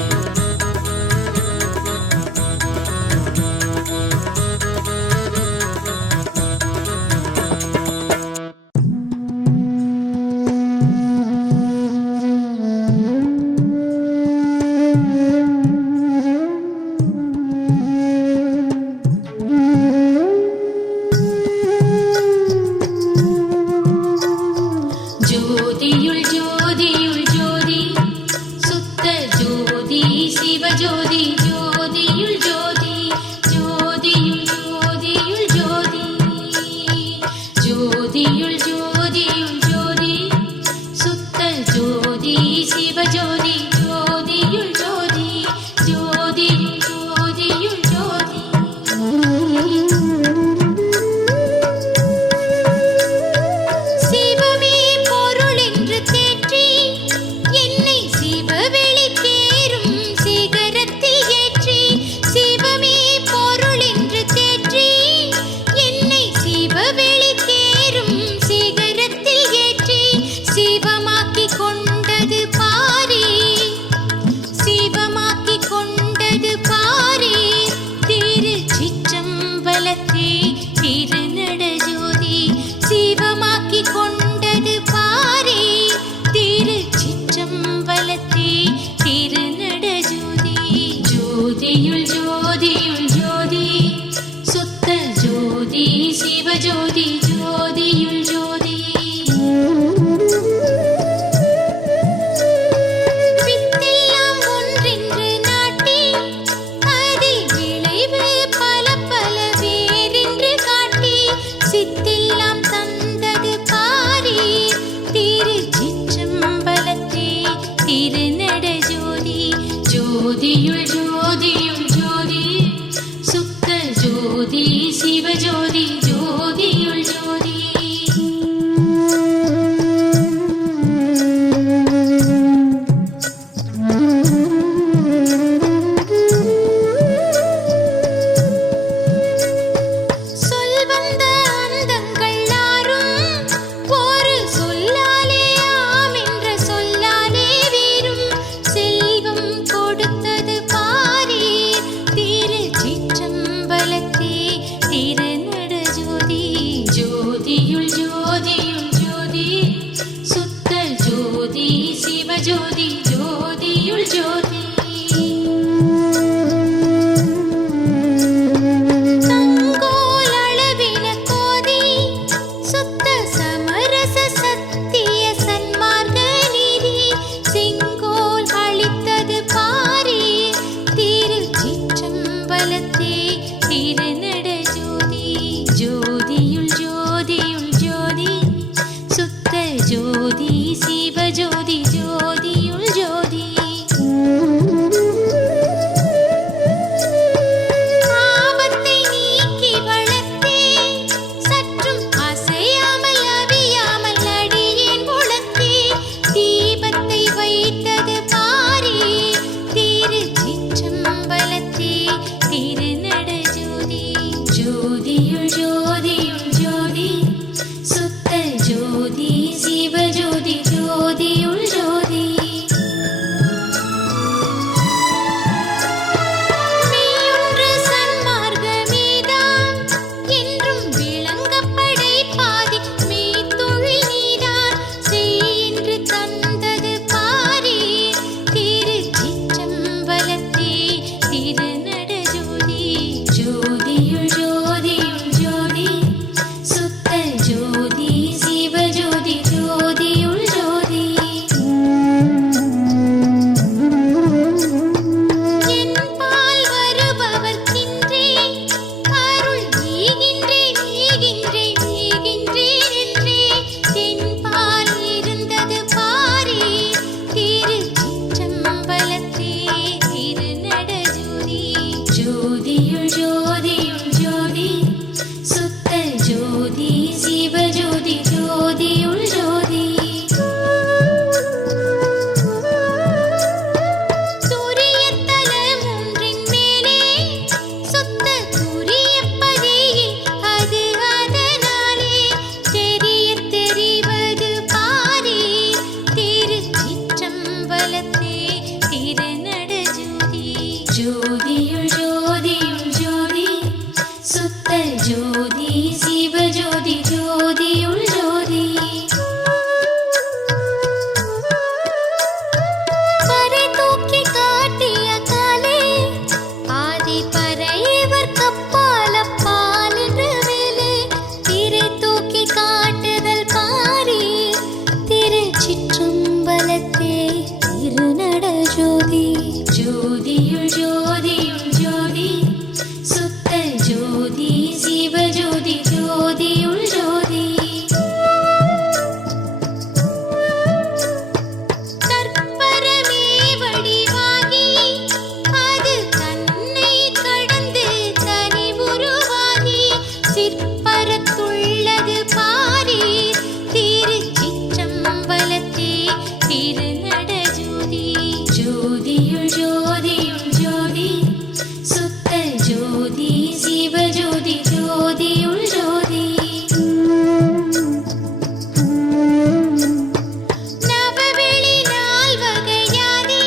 ஜோதியுள் ஜோதியுள் ஜோதி சுத்த ஜோதி சிவஜோதி ஜோதியுள் ஜோதி ஜோதியுள் ஜோதியுள் ஜோதி ஜோதியுள் ஜோதியுள் ஜோதி சுத்த ஜோதி சிவஜோதி ஜோதியுள் ஜோதி ஜோதியுள் ஜோதியுள் ஜோதி சிவமே பொருள் என்று தேற்றி என்னை சிவவெளிக்கேறும் சிகரத்தில் ஏற்றி சிவமே பொருள் என்று தேற்றி என்னை சிவவெளிக்கேறும் சிகரத்தில் ஏற்றி சிவமாக்கி கொண்டது பாரே சிவமாக்கி கொண்டது பாரே திருச்சிற்றம்பலத்தே திருநட ஜோதி சிவமாக்கி கொண்டது பாரே திருச்சிற்றம்பலத்தே திருநட ஜோதி ஜோதியுள் ஜோதியுள் ஜோதி சுத்த ஜோதி சிவஜோதி ஜோதியுள் ஜோதி வித்தெல்லாம் ஒன்றென்று நாட்டி அதில் விளைவு பல பல வேறென்று காட்டி சித்தெல்லாம் தந்தது பாரே திருச்சிற்றம்பலத்தே திருநட ஜோதி ஜோதியுள் ஜோதியுள் ஜோதி சுத்த ஜோதி சிவஜோதி ஜோதியுள் ஜோதி சொல்வந்த அந்தங்கள் ஆறும் ஒரு சொல்லாலே ஆம் என்ற சொல்லாலே வீரும் செல்வம் கொடுத்தது பாரே திருச்சிற்றம்பலத்தே திருநட ஜோதி ஜோதியுள் ஜோதியுள் ஜோதி சுத்த ஜோதி சிவஜோதி ஜோதியுள் ஜோதி தங்கோல் அளவின கோதி சுத்த சமரச சத்திய சன்மார்க்க நீதி செங்கோல் அளித்தது பாரே திருச்சிற்றம்பலத்தே திருநட ஜோதி ஜோதியுள் ஜோதியுள் ஜோதி சுத்த ஜோதி சிவஜோதி ஜோதியுள் ஜோதி ஆபத்தை நீக்கி வளர்த்தே சற்றும் அசையாமல் அவியாமல் அடியேன் உளத்தே தீபத்தை வைத்தது பாரே திருச்சிற்றம்பலத்தே திருநட ஜோதி ஜோதியுள் ஜோதியுள் ஜோதி சுத்த ஜோதி சிவஜோதி ஜோதியுள் ஜோதி சிற்றம்பலத்தே திருநட ஜோதி ஜோதியுள் ஜோதியுள் ஜோதி சுத்த ஜோதி சிவஜோதி ஜோதியுள் ஜோதி தற்பரமே வடிவாகி அது தன்னை கடந்து தனி உருவாகி சிற்பரத்துள்ளது பாரீர் திருச்சிற்றம்பலத்தே திருநட ஜோதி ஜோதியுள் ஜோதியுள் ஜோதி சுத்த ஜோதி சிவஜோதி ஜோதியுள் ஜோதி நவவெளி நால்வகையாதி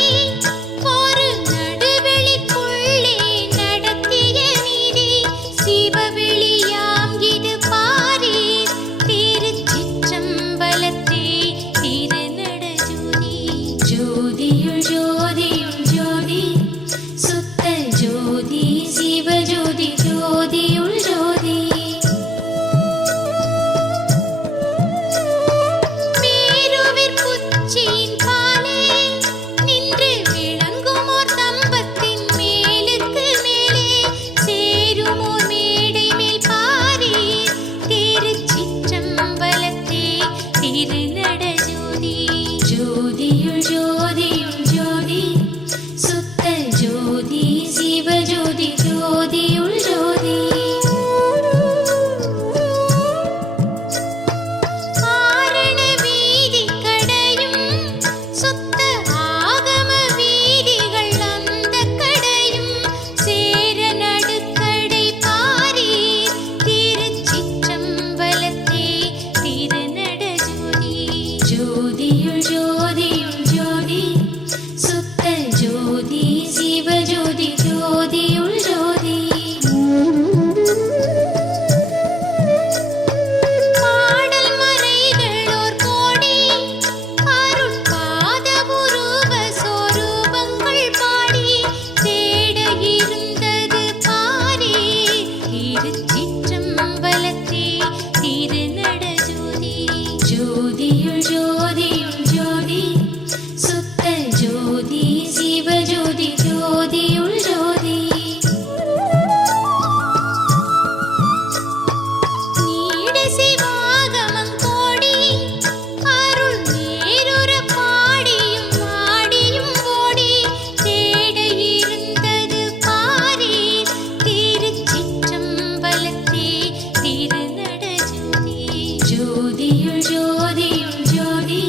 ஒரு நடுவெளிக்குள்ளே நடத்திய நீதி சிவவெளியாம் இது பாரீர் திருச்சிற்றம்பலத்தே திருநட ஜோதி ஜோதியுள் ஜோதியுள் ஜோதி சுத்த ஜோதி சிவஜோதி ஜோதியுள் ஜோதி மேருவிற் புச்சியின் பாலே நின்று விளங்குமோர் தம்பத்தின் மேலுக்கு மேலே சேருமோர் மேடை மேல் பாரீர் திருச்சிற்றம்பலத்தே திருநட ஜோதி ஜோதியுள் ஜோதியுள் ஜோதி சுத்த ஜோதி சிவஜோதி ஜோதியுள் ஜோதி ஆரண வீதி கடையும் சுத்த ஆகம வீதிகள் அந்த கடையும் சேர நடுக்கடை பாரீர் திருச்சிற்றம்பலத்தே திருநட ஜோதி ஜோதியுள் ஜோதியுள் ஜோதி சுத்த ஜோதி சிவஜோதி ஜோதியுள் ஜோதி பாடல் மறைகளோர் கோடி அருட்பாத உருவ சொரூபங்கள் பாடி தேட இருந்தது பாரீர் திருச்சிற்றம்பலத்தே திருநட ஜோதி ஜோதியுள் ஜோதியுள் ஜோதி சுத்த ஜோதி சிவஜோதி ஜோதியுள் ஜோதி நீட சிவாகமம் கோடி அருள் நேருற பாடியும் ஆடியும் ஓடி தேட இருந்தது பாரீர் திருச்சிற்றம்பலத்தே திருநட ஜோதி ஜோதியுள் ஜோதியுள் ஜோதி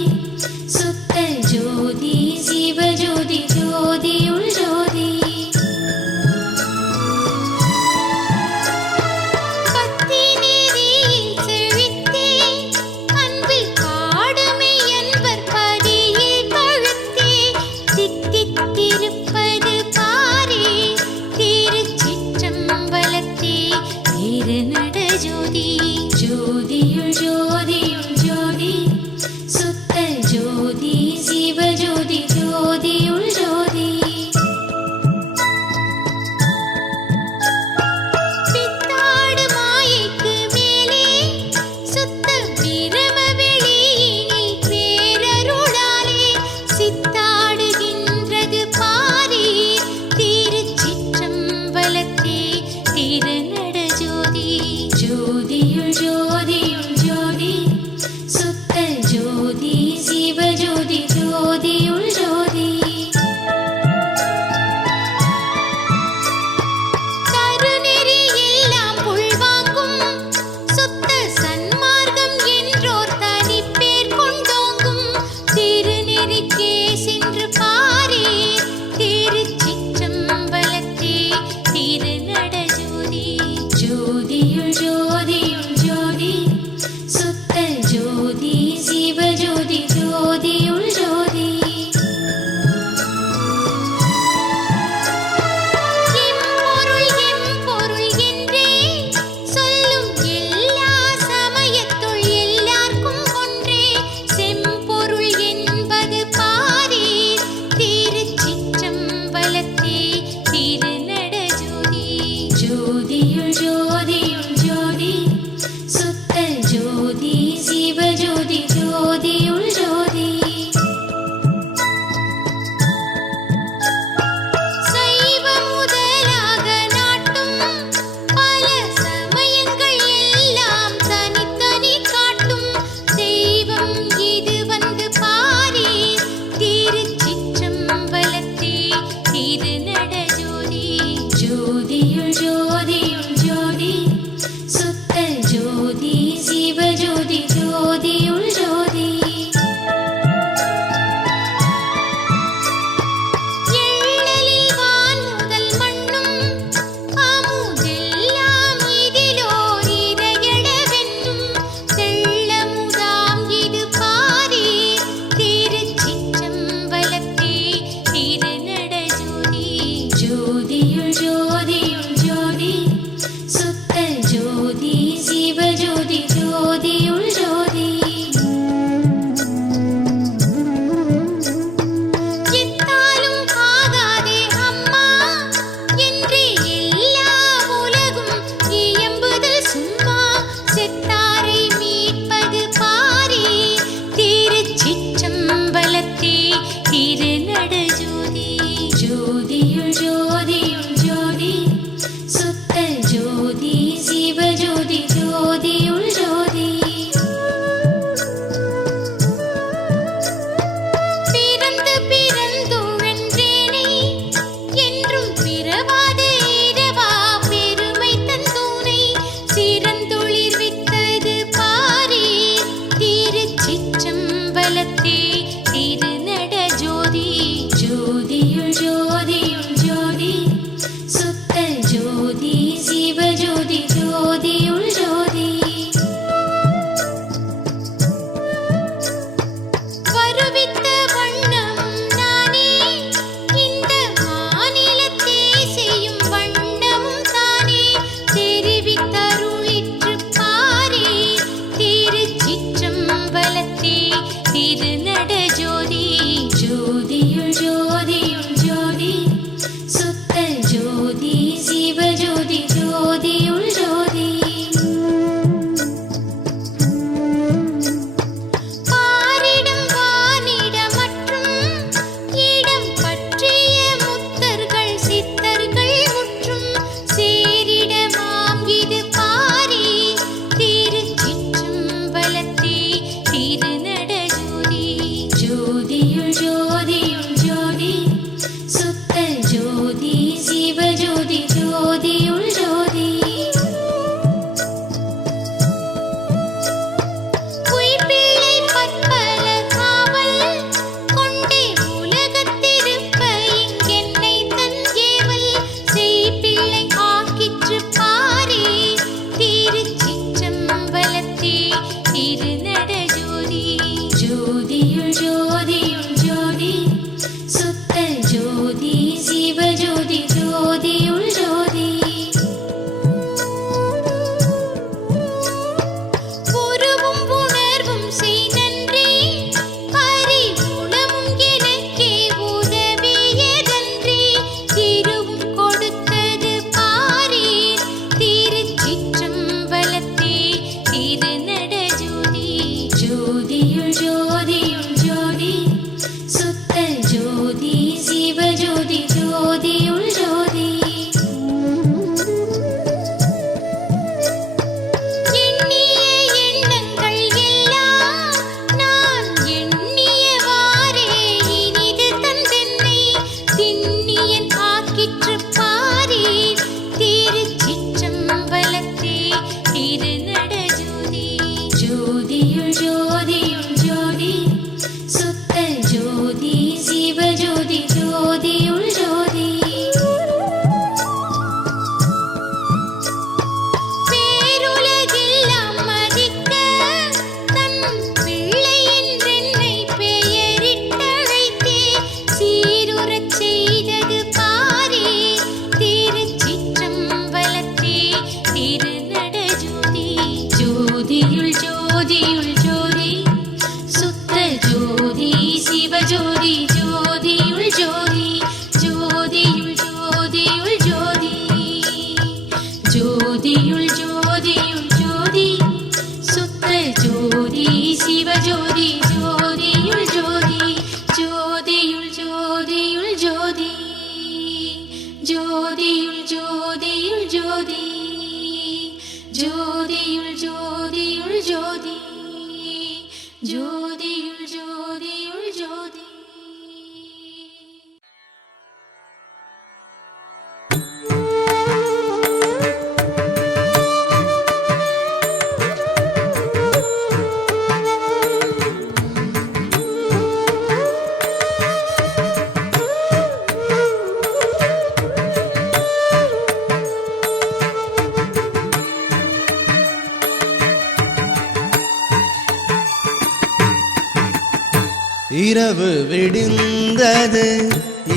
இரவு விடிந்தது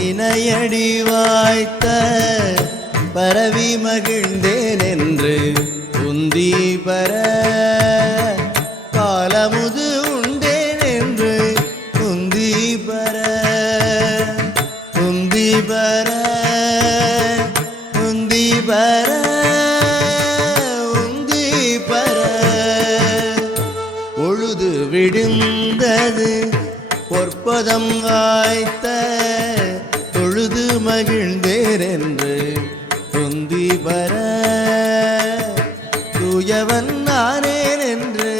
இணையடி வாய்த்த பரவி மகிழ்ந்தேன் என்று உந்தி பர பாலமுது உண்டேன் என்று உந்தி பர உந்தி பர உந்தி பர உந்தி பர பொழுது விடிந்தது பொற்பதம் வாய்த்த தொழுது மகிழ்ந்தேர் என்று உந்தி பர தூயவன் நானேன் என்று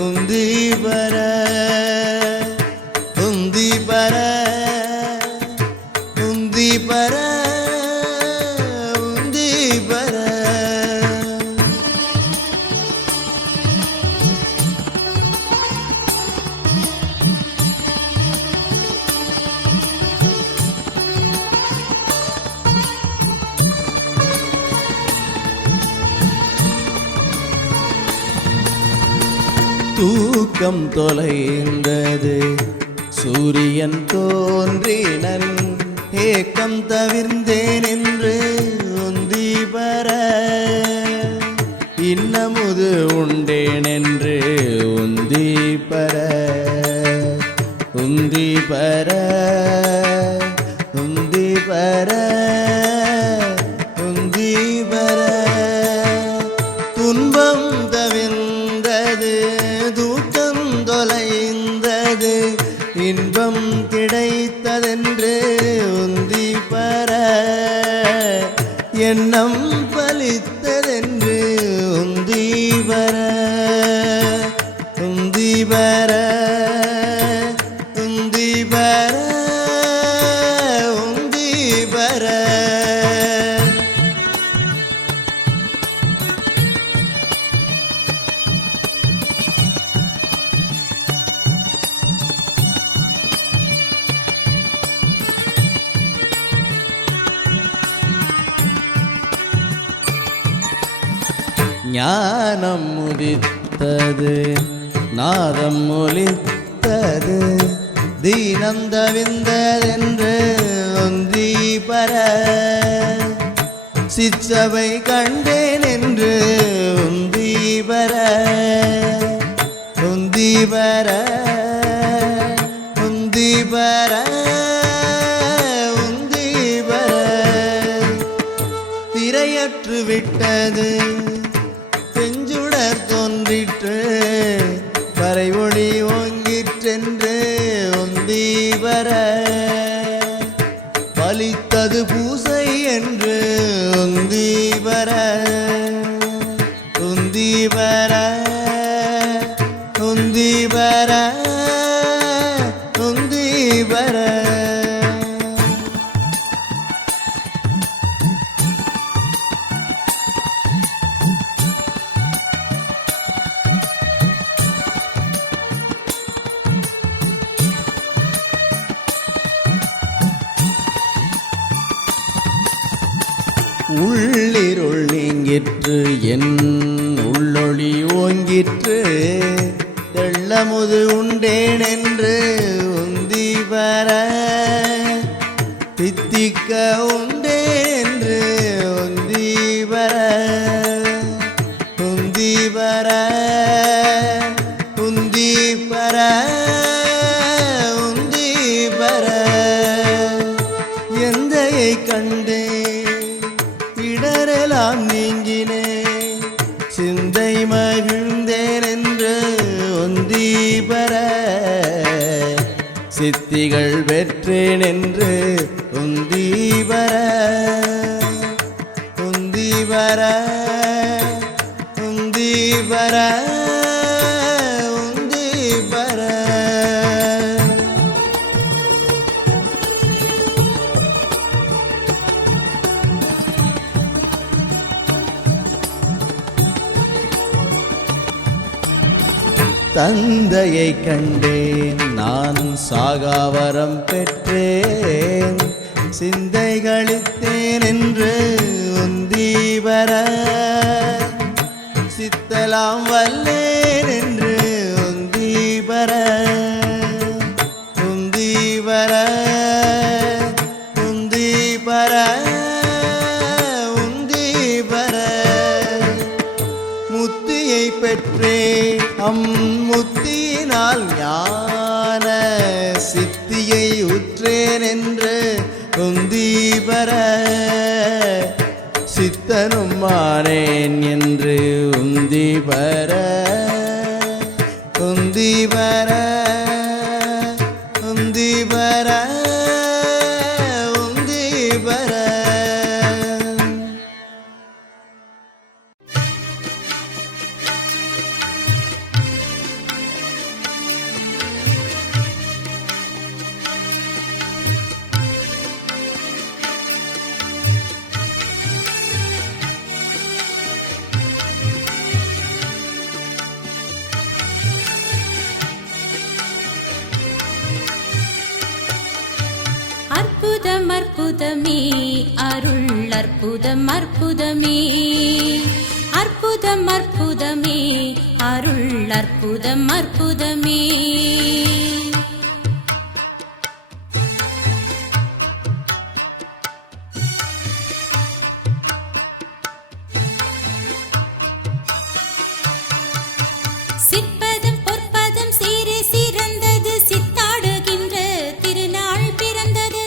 உந்தி பர உந்தி பர உந்தி பர உந்தி பர தூக்கம் தொலைந்தது சூரியன் தோன்றினன் ஏக்கம் தவிர்ந்தேன் என்று உந்தி பர இன்னமுது உண்டேன் என்று உந்தி பர உந்தி பர உந்தி பர உந்தி பர துன்பம் தவிர்ந்தது தூக்கம் தொலைந்தது இன்பம் கிடைத்ததென்று உந்தி பர எண்ணம் பலித்ததென்று உந்தி பர உந்தி பர உந்தி பர உந்தி பர ஞானம் உதித்தது நாதம் ஒலித்தது தீனம் தவிந்ததென்று ஒந்தி பர சிற்றவை கண்டேன் என்று உந்தி பர உந்தி பர உந்தி பர உந்தி பர திரையற்று விட்டது செஞ்சுடர் தோன்றிற்று பறை ஒளி ஓங்கிற்றென்று உந்தி பர பலித்தது பூசை என்று உந்தி பர உந்தி பர உந்தி பர உந்தி பர உள்ளிருள் நீங்கிற்று என் உள்ளொளி ஓங்கிற்று தெள்ளமுது உண்டேன் என்று உந்தி பர தித்திக்க உண்டேன் என்று உந்தி பர உந்தி பர உந்தி பர உந்தி பர எந்தையை கண்டே இடரெல்லாம் நீங்கினே சிந்தை மகிழ்ந்தேன் என்று ஒந்தி பர சித்திகள் பெற்றேன் என்று உந்தி பர உந்தி பர உந்தி பர உந்தி பர தந்தையை கண்டேன் நான் சாகாவரம் பெற்றேன் சிந்தை களித்தேன் என்று உந்தி பர சித்தலாம் வல்லேன் என்று உந்தி பர சித்தியை உற்றேன் என்று உந்தி பெற சித்தனும் மாறேன் என்று உந்தி பெற உந்தி பெற உந்தி பெற உந்தி பெற. அற்புதம் அற்புதமே அருள் அற்புதம் அற்புதமே அற்புதம் அற்புதமே அருள் அற்புதம் அற்புதமே. சிற்பதம் பொற்பதம் சீரே சிறந்தது சித்தாடுகின்ற திருநாள் பிறந்தது.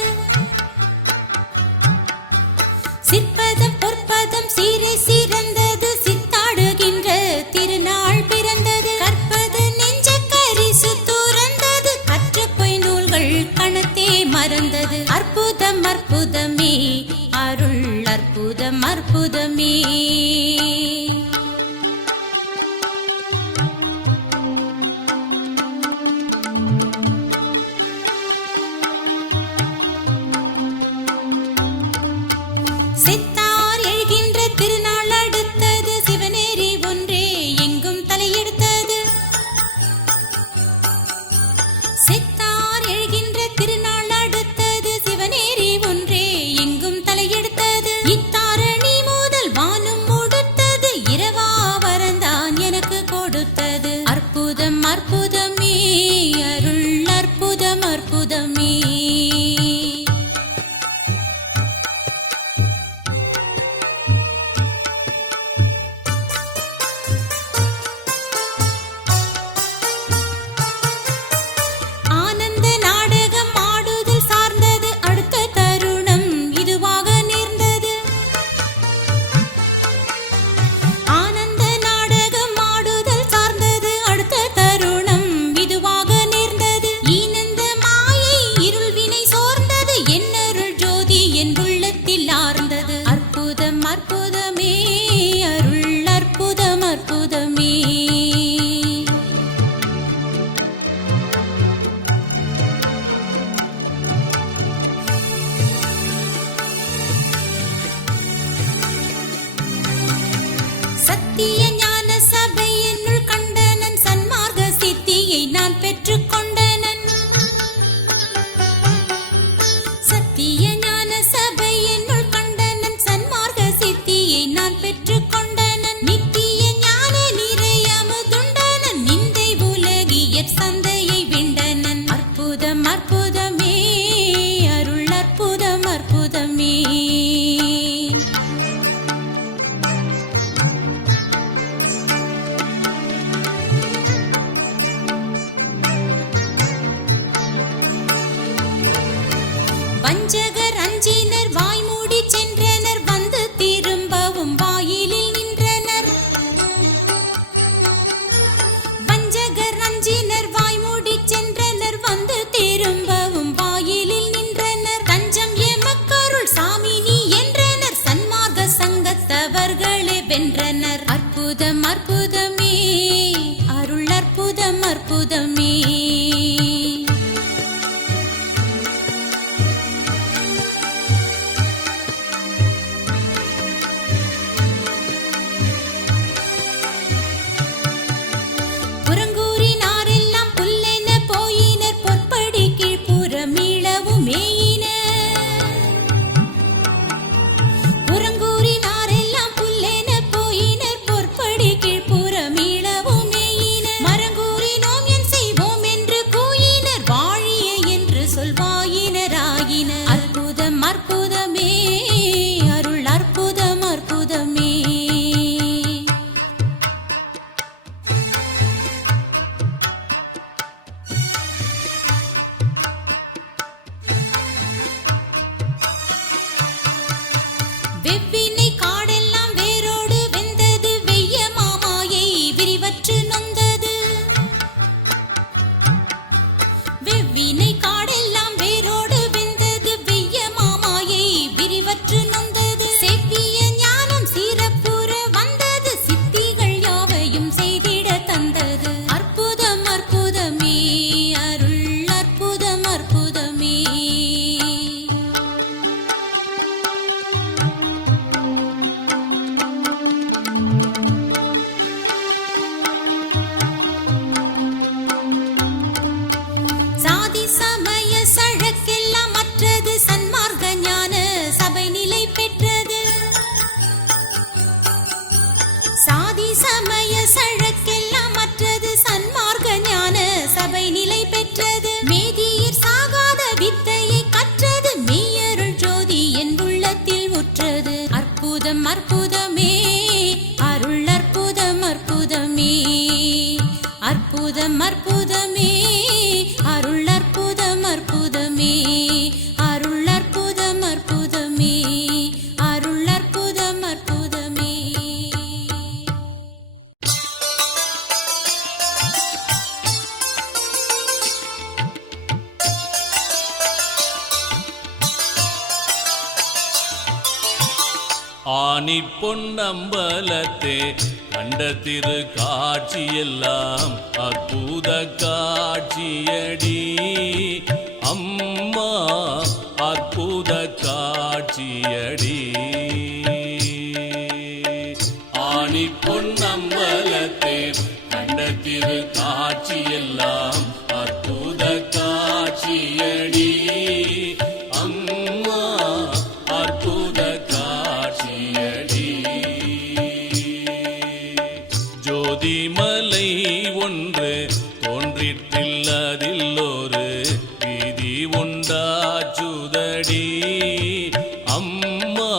சிற்பதம் பொற்பதம் சீரே சிறந்தது சித்தாடுகின்ற திருநாள் பிறந்தது. கற்பது நெஞ்ச கரிசு துறந்தது கற்ற பொய் நூல்கள் கணத்தே மறந்தது. அற்புதம் அற்புதமே அருள் அற்புதம் அற்புதமே. சித்தார் எழுகின்ற திருநாள் அடுத்தது சிவநேரி ஒன்றே எங்கும் தலையெடுத்தது. சித்தார் எழுகின்ற திருநாள் அடுத்தது சிவநேரி ஒன்றே எங்கும் தலையெடுத்தது. இத்தாரணி முதல் வானும் கொடுத்தது இரவா வரந்தான் எனக்கு கொடுத்தது. அற்புதம் அற்புதமே அருள் அற்புதம் அற்புதமே. ஆனந்த நாடகம் ஆடுதல் சார்ந்தது அடுத்த தருணம் இதுவாக நேர்ந்தது. ஆனந்த நாடகம் ஆடுதல் சார்ந்தது அடுத்த தருணம் இதுவாக நேர்ந்தது. ஈனந்த மாயை இருள் வினை சோர்ந்தது என்னருள் ஜோதி என் உள்ளத்தில் ஆர்ந்தது. அற்புதம் அற்புதமே அருள் அற்புதம் அற்புதமே. சத்திய ஞான சபை என்னுள் கண்டனன் சன்மார்க்க சித்தியை நான் பெற்றுக் கொண்டனன். சத்திய ஞான சபை என்னுள் கண்டனன் சன்மார்க்க சித்தியை நான் பெற்றுக் கொண்டனன். நித்திய ஞான நிறையமுதுண்டனன் நிந்தை உலகியற் சந்தையை விண்டனன். அற்புதம் அற்புதமே அருள் அற்புதம் அற்புதமே. வஞ்சகர் அஞ்சினர் வாய்மூடி சென்றனர் வந்து திரும்பவும் வாயிலில் நின்றனர். வஞ்சகர் அஞ்சினர் வாய்மூடி சென்றனர் வந்து திரும்ப வினை காடெல்லாம் வேரோடு வெந்தது, வெய்ய மாமாயை விரிவற்று நொந்தது. செவ்விய ஞானம் சீரப்புற வந்தது, சித்திகள் யாவையும் செய்திட தந்தது. அற்புதம் அற்புதமே அருள், அற்புதம் அற்புதமே. சாதி சமய சழக்கெல்லாம் மற்றது, சன்மார்க்க ஞான சபை நிலை பெற்றது. சாதி சமய சழக்கெல்லாம் மற்றது, சன்மார்க்க ஞான சபை நிலை பெற்றது. மேதியர் சாகாத வித்தையை கற்றது, மெய்யருள் ஜோதி என் உள்ளத்தில் உற்றது. அற்புதம் அற்புதமே அருள், அற்புதம் அற்புதமே. அற்புதம் அற்புதமே அருள், அற்புதம் அற்புதமே. அருள் அற்புதம் அற்புதமே. அருள் அற்புதம் அற்புதமே. ஆனி பொன்னம்பலத்தே கண்ட திரு காட்சியெல்லாம் அற்புத காட்சியடி அம்மா, அற்புத காட்சியடி. ஆனி பொன்னம்பலத்தே கண்ட திரு காட்சியெல்லாம் அற்புத காட்சியடி அம்மா, அற்புத காட்சியடி. ஜோதிமலை ஒன்று தோன்றிற்றில் அதில் ஒரு வீதி உண்டாச்சுதடி அம்மா,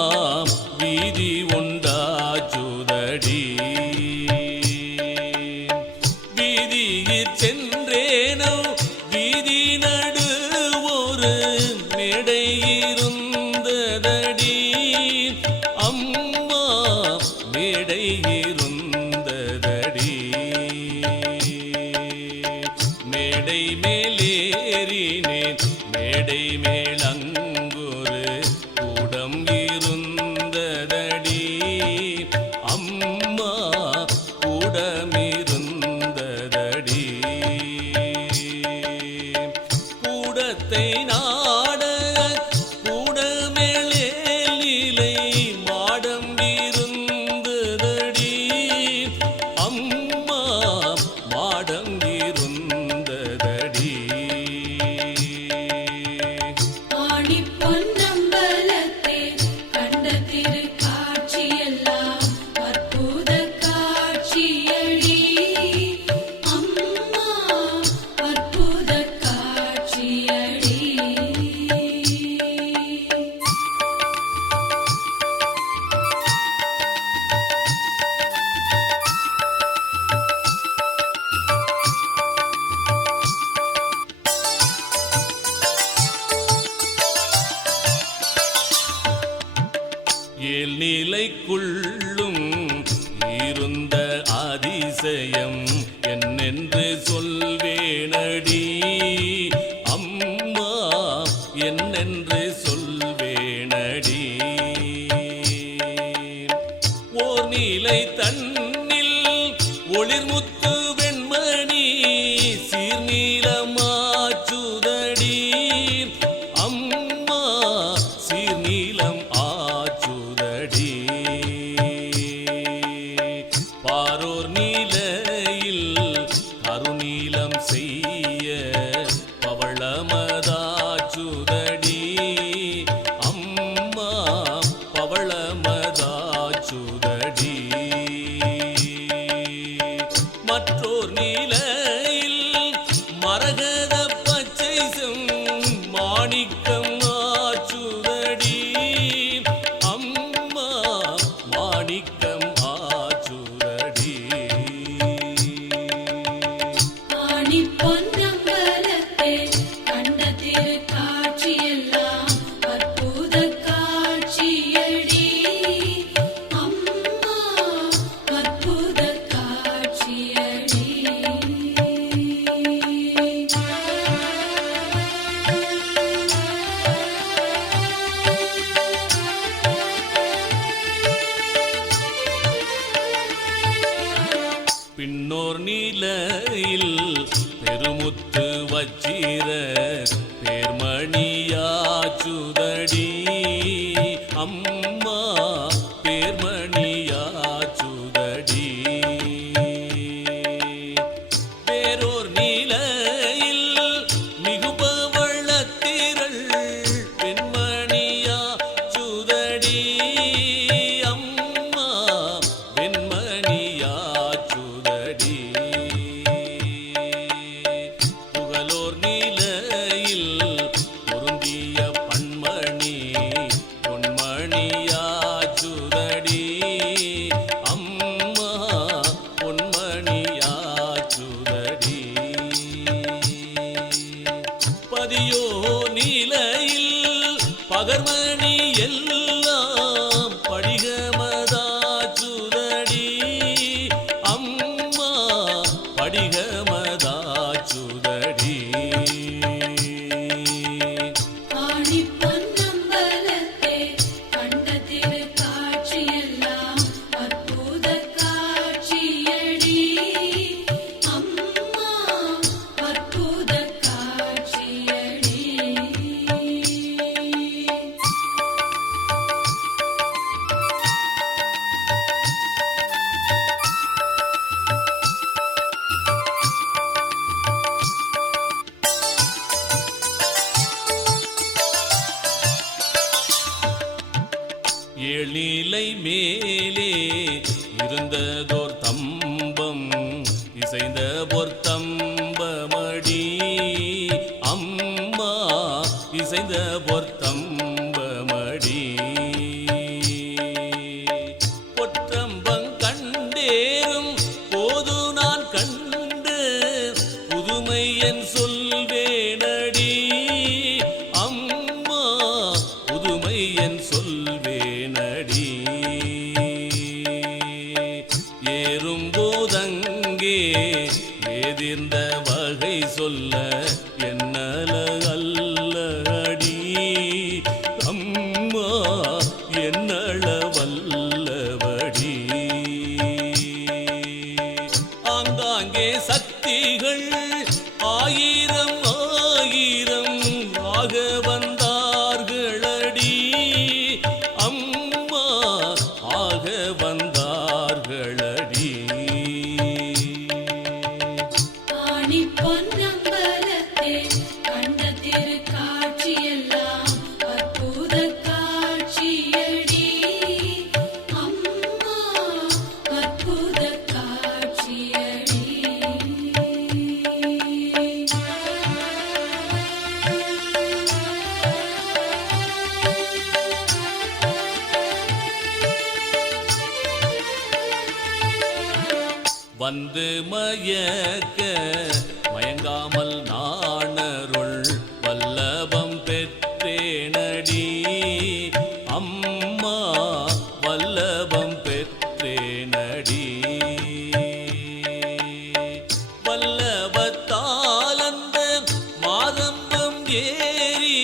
வீதி உண்டாச்சுதடி. வீதியிற் சென்றேனோ வீதி நடு ஒரு மேடை இருந்ததடி அம்மா, மேடை இருந்ததடி. மேடை மேலேறினேன், மேடை மேலங்கொரு கூடம் இருந்ததடி அம்மா, கூடமிருந்ததடி. கூடத்தை நாட கூடமேலிலை மாடம் இருந்ததடி அம்மா, மாடம் இருந்ததடி. ஆணி பொன்னம்பலத்தே கண்ட திரு காட்சியெல்லாம் அற்புத காட்சியடி அம்மா, அற்புத காட்சியடி. ஏழ்நிலைக்குள்ளும் இருந்த அதிசயம் என்னென்று சொல்வேனடி அம்மா, என்னென்று சொல்வேனடி. ஓர் நிலை தன்னில் ஒளிர்முத்து வெண்மணி சீர்நீலமாச்சுதடி அம்மா, சீர்நீலம் ஆச்சுதடி. பாரோர் நிலையில் கருநீலம் செய்ய பவளமதாச்சுதடி அம்மா, பவளமதாச்சுதடி. மற்றோர் நிலையில் மரகத பச்சை மாணிக்கம் ஆச்சுதடி அம்மா, மாணிக்கம் ஆச்சுதடி. ஆணி பொன்னம்பலத்தே கண்ட திரு காட்சியெல்லாம் அற்புத காட்சியடி அம்மா, அற்புத காட்சியடி. மதியோ நீலையில் பகர்மணி எல்லாம் படிகமதாச்சுதடி அம்மா படிகமதாச்சுதடி ஏழ்நிலை மேலே இருந்ததோர் தம்பம் இசைந்த பொற்தம்பமடி அம்மா இசைந்த பொற்தம்பமடி பொற்றம்பங் கண்டேறும் போது நான் கண்டு புதுமை என் சொல்வேனடி அம்மா புதுமை என் சொல்வேனடி ஏறும்போதங்கே ஏதிர்ந்த வகை சொல்ல என்னல அல்லடி அம்மா என்னள வல்லவடி ஆங்காங்கே சக்திகள் ஆயிரம் ஆயிரம் ஆக வந்தார்களடி அம்மா ஆக வந்தார்களடி வந்து மயக்க மயங்காமல் நாணருள் வல்லபம் பெற்றேனடி அம்மா வல்லபம் பெற்றேனடி வல்லபத்தால் அந்த மாதம்பம் ஏறி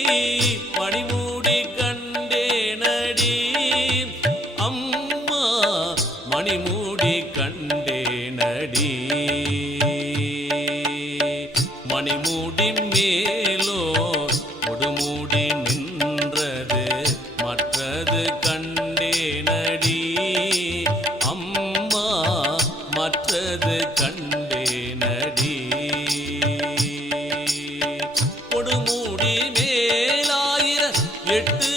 பணிமூடி கண்டேனடி அம்மா மணிமூடி கண்டேனடி மணிமூடி மேலோ கொடுமூடி நின்றது மற்றது கண்டேனடி அம்மா மற்றது கண்டேனடி கொடுமூடி மேலாயிர எட்டு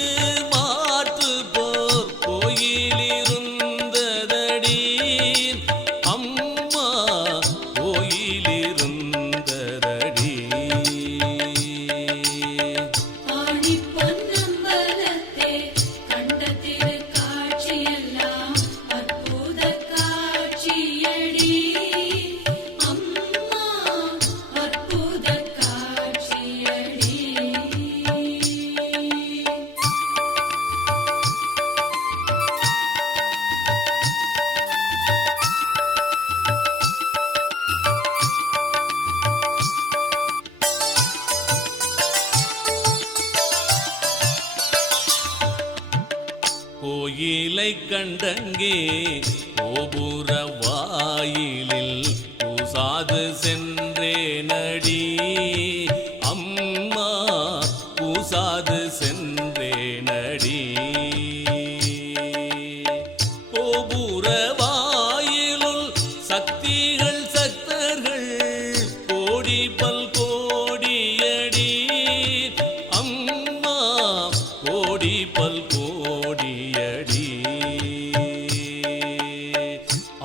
மாற்று போர் கோயிலிருந்ததடி அம்மா கோயிலிருந்ததடி கோயிலை கண்டங்கே கோபுர வாயிலில் பூசாது சென்றேனடி அம்மா பூசாது சென்றேனடி கோபுர வாயிலுள் சக்திகள் சக்தர்கள் கோடி பல் கோடியடி அம்மா கோடி பல் கோடியடி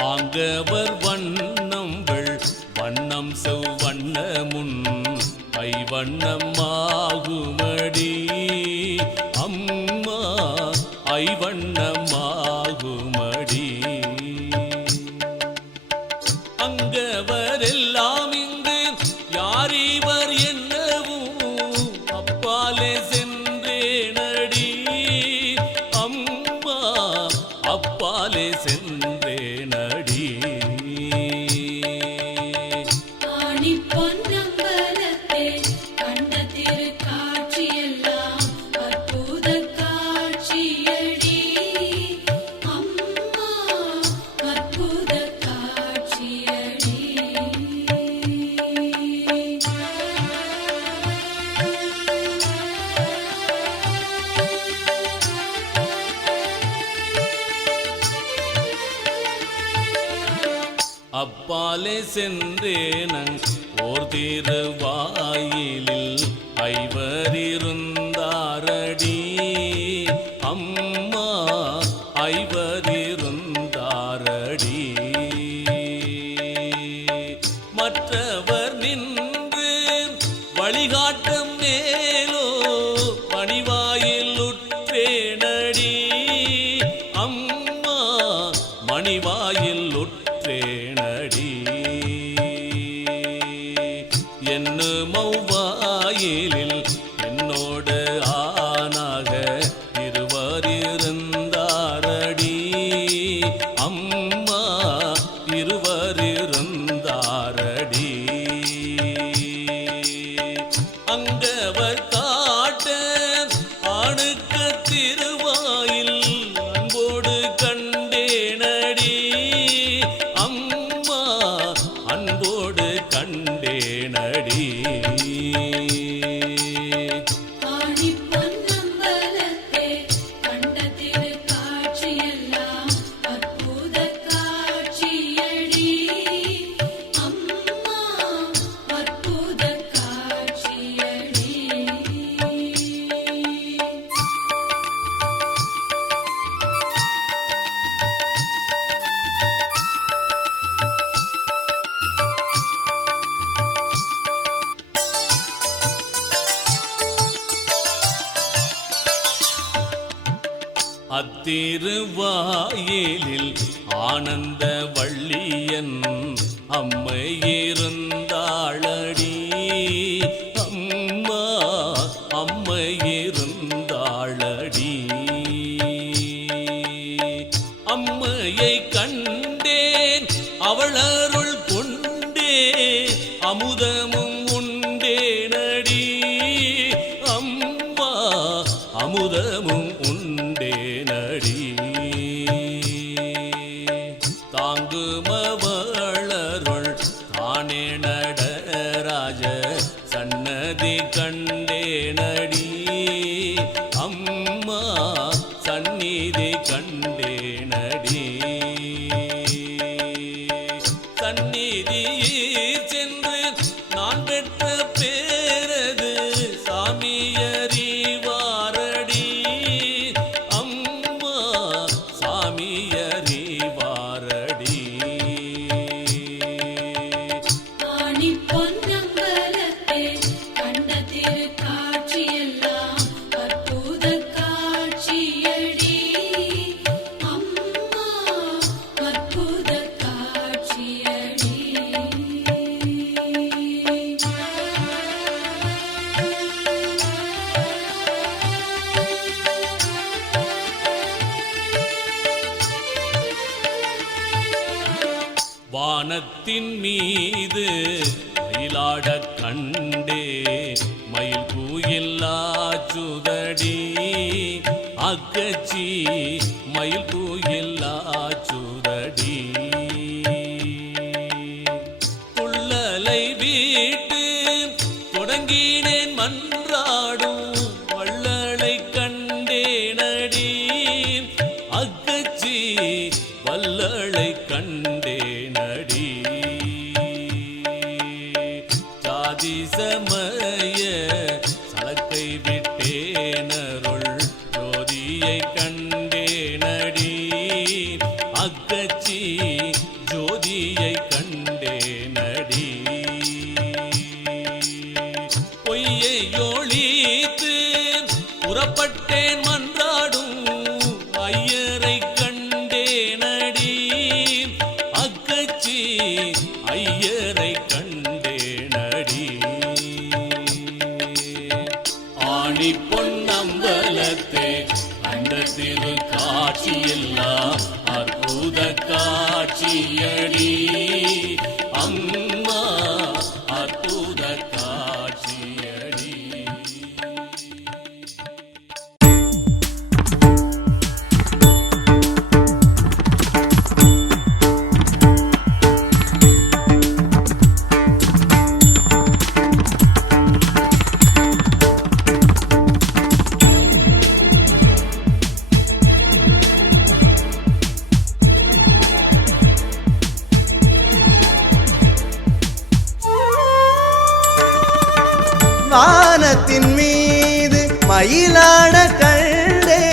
ஆங்கவர் வண்ணங்கள் வண்ணம் செவ்வண்ணமுன் ஐவண்ணம் ஆகுமடி பின்னாலே சென்றேனங் ஓர் திருவாயிலில் ஐவரிருந்தாரடி அம்மா ஐவரிருந்தாரடி மற்றவர் நின்று வழிகாட்டும் மேலோ மணிவாயில் உற்றேனடி அம்மா மணிவாயில் உற்றேனடி என்னுமௌவாயிலில் என்னோடு ஆனாக இருவரிருந்தாரடி அம்மா இருவரிருந்தாரடி அங்கவர் காட்ட ஆணுக்க திருவாயில் அன்போடு கண்டேனடி அம்மா அன்போடு கண்டேனடி அத்திருவாயிலில் ஆனந்த வள்ளியன் அம்மையிருந்தாளடி அம்மா அம்மையிருந்தாளடி அம்மையை கண்டேன் அவள் அருள் கொண்டே அமுதமும் உண்டேனடி அம்மா அமுதமும் உண்டேனடி தாங்குமவளருள் தானே நடராஜ சன்னதி கண்டேனடி அம்மா சந்நிதி கண்டேனடி சந்நிதியில் சென்று நான் பெற்ற பேரது சாமியறிவாரடி அம்மா சாமியறிவாரடி வானத்தின் மீது மயிலாடக் கண்டே மயில் கூயில்லாச்சுதடி அக்கச்சி மயில் கூயில்லாச்சுதடி துள்ளலை வீட்டு தொடங்கினேன் மன்றாடும் வள்ளலை கண்டேனடி அக்கச்சி வள்ளலை கண்டேனடி ஜாதி சமய சலக்கை விட்டேனருள் ஜோதியை கண்டேனடி அக்கச்சி ஜோதியை கண்டேனடி பொய்யை ஒழித்து புறப்பட்டேன் மன்றாடும் ஐயரை கண்டேனடி அக்கச்சி ஐயரை கண்டேனடி ஆணி பொன்னம்பலத்தே அந்த திரு காட்சியெல்லாம் அற்புத காட்சியடி அம்மா அற்புத காட்சியடி மயிலாட கண்டே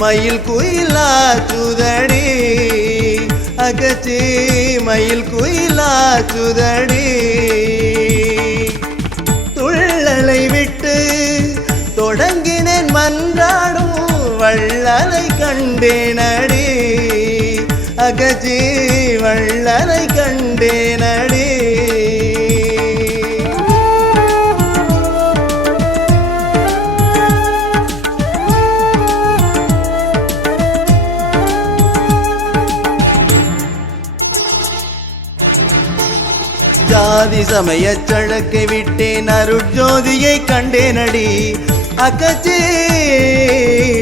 மயில் குயிலா சுதடி அகச்சி மயில் குயிலா சுதடி துள்ளலை விட்டு தொடங்கினேன் மன்றாடும் வள்ளலை கண்டேனடி அகச்சி வள்ளலை கண்டேனடி ஜாதி சமய சழக்கை விட்டேன் அருட்ஜோதியை கண்டேனடி அக்கச்சி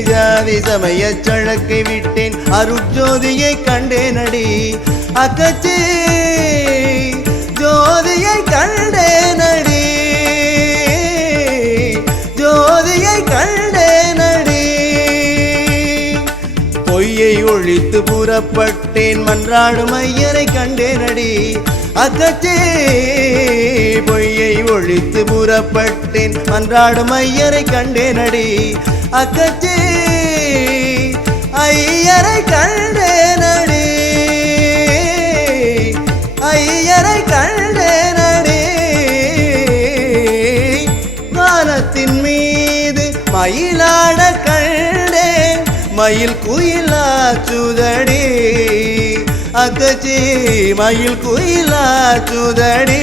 ஜாதி சமய சழக்கை விட்டேன் அருட்ஜோதியை கண்டேனடி அக்கச்சி ஜோதியை கண்டேனடி ஜோதியை கண்டேனடி பொய்யை ஒழித்து புறப்பட்டேன் மன்றாடும் ஐயரை கண்டேனடி அக்கச்சே பொய்யை ஒழித்து புறப்பட்டேன் மன்றாடும் ஐயரை கண்டேனடி அக்கச்சே ஐயரை கண்டேனடி ஐயரை கண்டேனடி வானத்தின் மீது மயிலாட கண்டேன் மயில் குயிலா சுதடி அக்கச்சி மயில் குயிலா சுதடி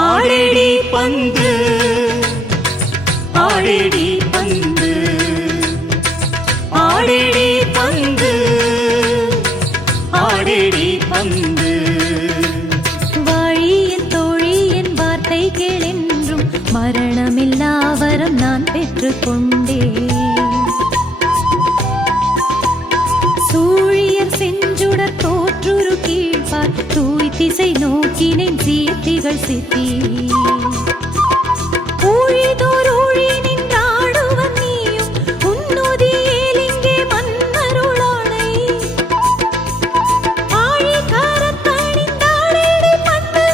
ஆடேடி பந்து ஆடேடி பந்து ஆடேடி பந்து ஆடேடி பந்து வாழியின் தோழியின் வார்த்தை கேளென்றும் மரணமில்லா வரம் நான் பெற்றுக்கொண்டேன் சூழியர் செஞ்சுடர் தோற்றுரு கீழ்பார் தூய் திசை நோக்கினேன் சீர்த்திகள் சித்தி ஊழிதோர் ஊழி நின்றாடுவன் நீயும் உன்னொதியேல் இங்கே மன்னருளானை ஆழி கரத்தணிந்தாடேடி பந்து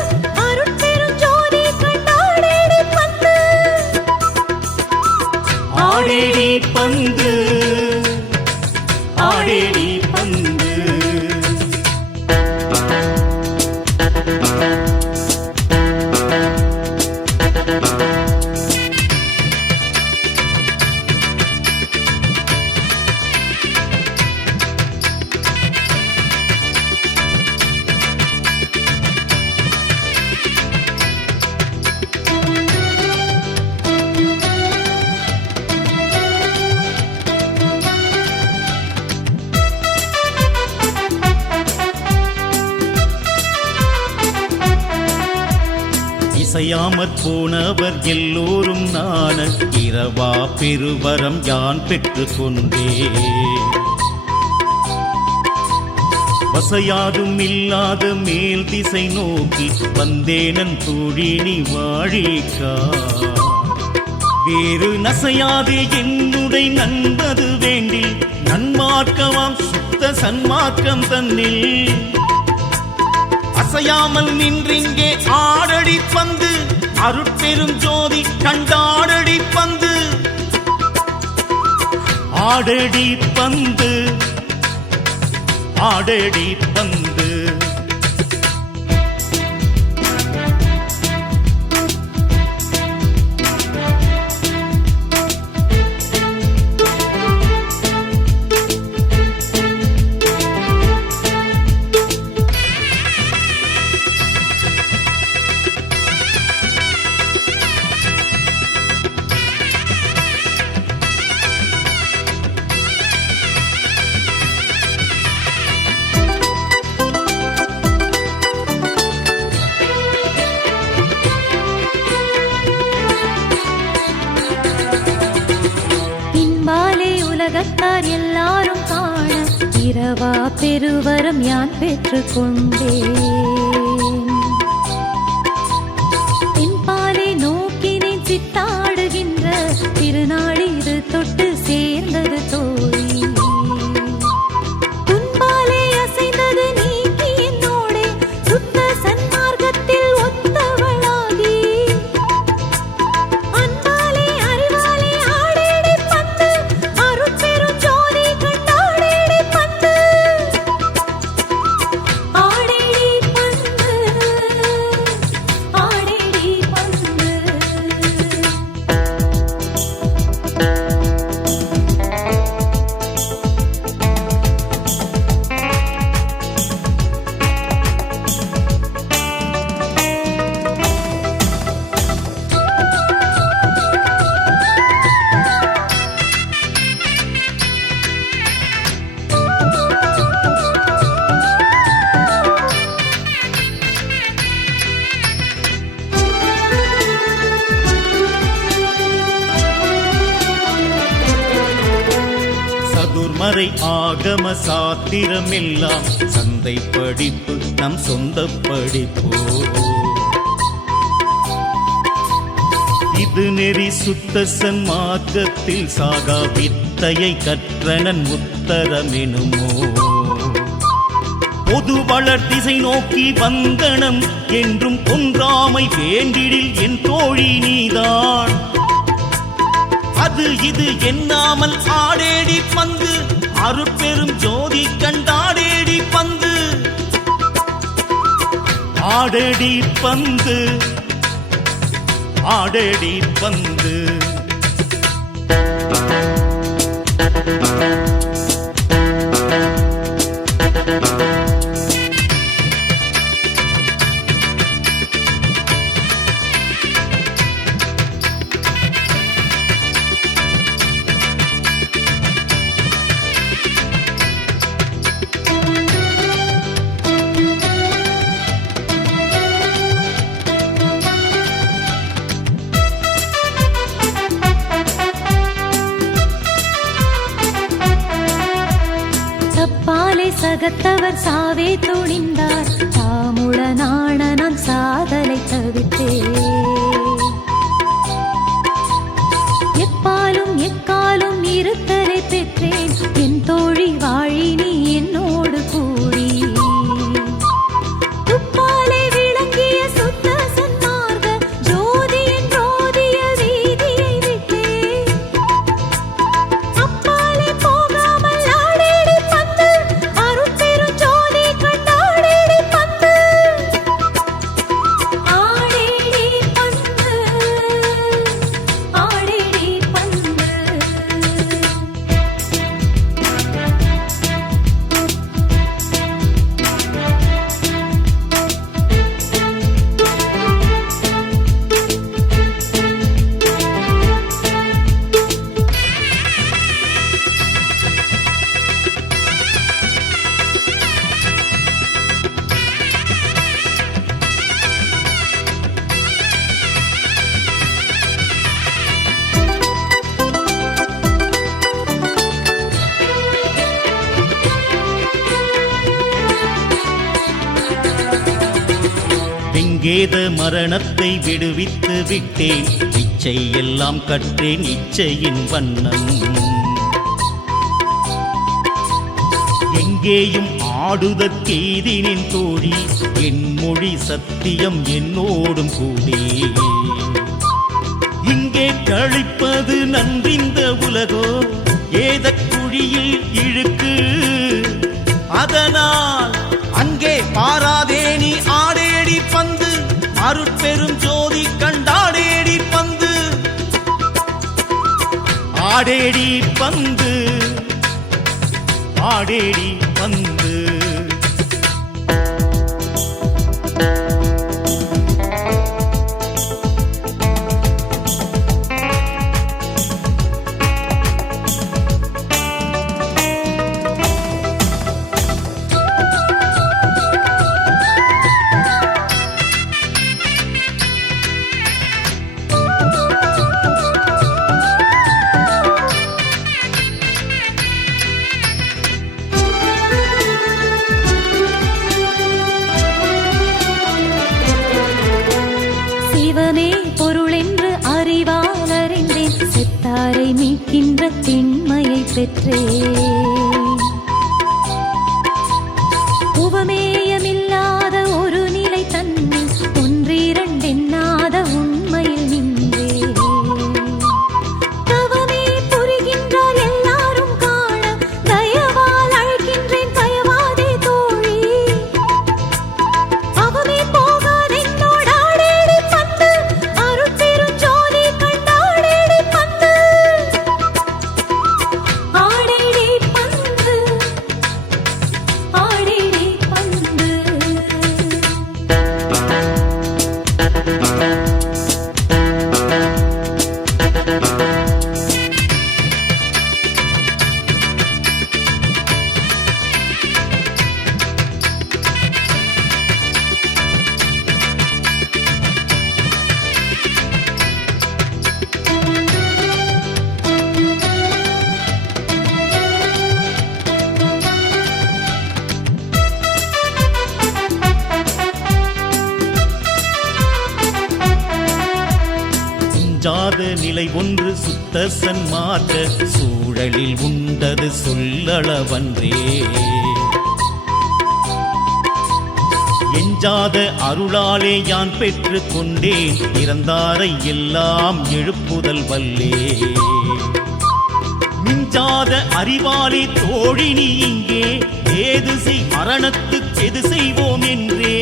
அருட்பெரும் ஜோதி கண்டாடேடி பந்து ஆடேடி பந்து ஆடேடி பந்து இசையாமற் போனவர் எல்லோரும் நாண இரவா பெருவரம் யான் பெற்றுக் கொண்டே வசையாதும் இல்லாத மேல் திசை நோக்கி வந்தேனன் தோழினி வாழிக்கா வேறு நசையாது என்னுடை நண்பது வேண்டி நன்மார்க்கமாம் சுத்த சன்மார்க்கம் தன்னில் அசையாமல் நின்றிங்கே ஆடடி பந்து அருட்பெரும் ஜோதி கண்டாடடி பந்து ஆடடி பந்து ஆடடி பந்து உலகத்தார் எல்லாரும் காண இரவா பெருவரம் யான் பெற்றுக் கொண்டேன். தென்பாலை நோக்கினேன் சித்தாடுகின்ற திருநாடு இது தொட்டு சேர்ந்தது தோழி. துன்பாலே அசைந்தது நீக்கி என்னோடே சுத்த சன்மார்க்கத்தில் ஒத்தவளாகி அன்பாலே அறிவாலே ஆடேடி பந்து அருட்பெரும் ஜோதி கண்டாடேடி பந்து ஆடேடி பந்து ஆடேடி பந்து. சதுர்மறை ஆகம சாத்திரமெல்லாம் சந்தை படிப்பு நம் சொந்த படிப்போ. இது நெறி சுத்த சன்மார்க்கத்தில் சாகா வித்தையை கற்றனன் உத்தரமெனுமோ. பொது வளர் திசை நோக்கி வந்தனம் என்றும் ஒன்றாமை வேண்டிடில் என் தோழி நீதான். அது இது எண்ணாமல் ஆடேடி பந்து அருட்பெரும் ஜோதி கண்டாடேடி பந்து ஆடேடி பந்து ஆடேடி பந்து. சப்பாலை சகத்தவர் சாவே துணிந்தார் தாமுடனான நான் சாதலை தவித்தேன். எப்பாலும் எக்காலும் இருத்தலை பெற்றேன் என் தோழி வாழி நீ என்னோடு கூடி. துப்பாலை விளங்கிய சுத்த சன்மார்க்க ஜோதியின் ரோதிய வீதியை விட்டேன். அப்பாலே போகாமல் ஆடேடி பந்து அருட்பெரும் ஜோதி கண்டாடேடி பந்து ஆடேடி பந்து ஆடேடி பந்து. வெங்கேத மரணத்தை விடுவித்து விட்டேன். இச்சை எல்லாம் கற்றேன் இச்சையின் வண்ணம். எங்கேயும் ஆடுதற்கெய்தினின் தோழி என் மொழி சத்தியம் என்னோடும் கூடி. இங்கே கழிப்பது நன்றிந்த உலகோ ஏதக் குழியில் இழுக்கு. அதனால் அங்கே பாராதே நீ ஆடேடி பந்து அருட்பெரும் ஜோதி கண்டாடேடி பந்து ஆடேடி பந்து ஆடேடி பந்து. இருக்கின்ற திண்மையை பெற்றேன். உவமேயமில்லாத ஒரு நிலை தன்னில் ஒன்றிரண்டெண்ணாத உண்மையில் நின்றே. தவமே புரிகின்றார் எல்லாரும் காண, தயவால் அழைக்கின்றேன் தயவாதே தோழி. அவமே போகாதென்னோடாடேடி பந்து, அருட்பெரும் ஜோதி கண்டாடேடி பந்து. ஆடேடி பந்து, ஆடேடி பந்து. ஜாத நிலை ஒன்று சுத்த சன்மார்க்க சூழலில் உண்டது சொல்லளவன்றே. எஞ்சாத அருளாலே யான் பெற்று கொண்டேன், இறந்தாரை எல்லாம் எழுப்புதல் வல்லே. மிஞ்சாத அறிவாளி தோழினி இங்கே, ஏது செய் மரணத்துக்கு எது செய்வோம் என்றே.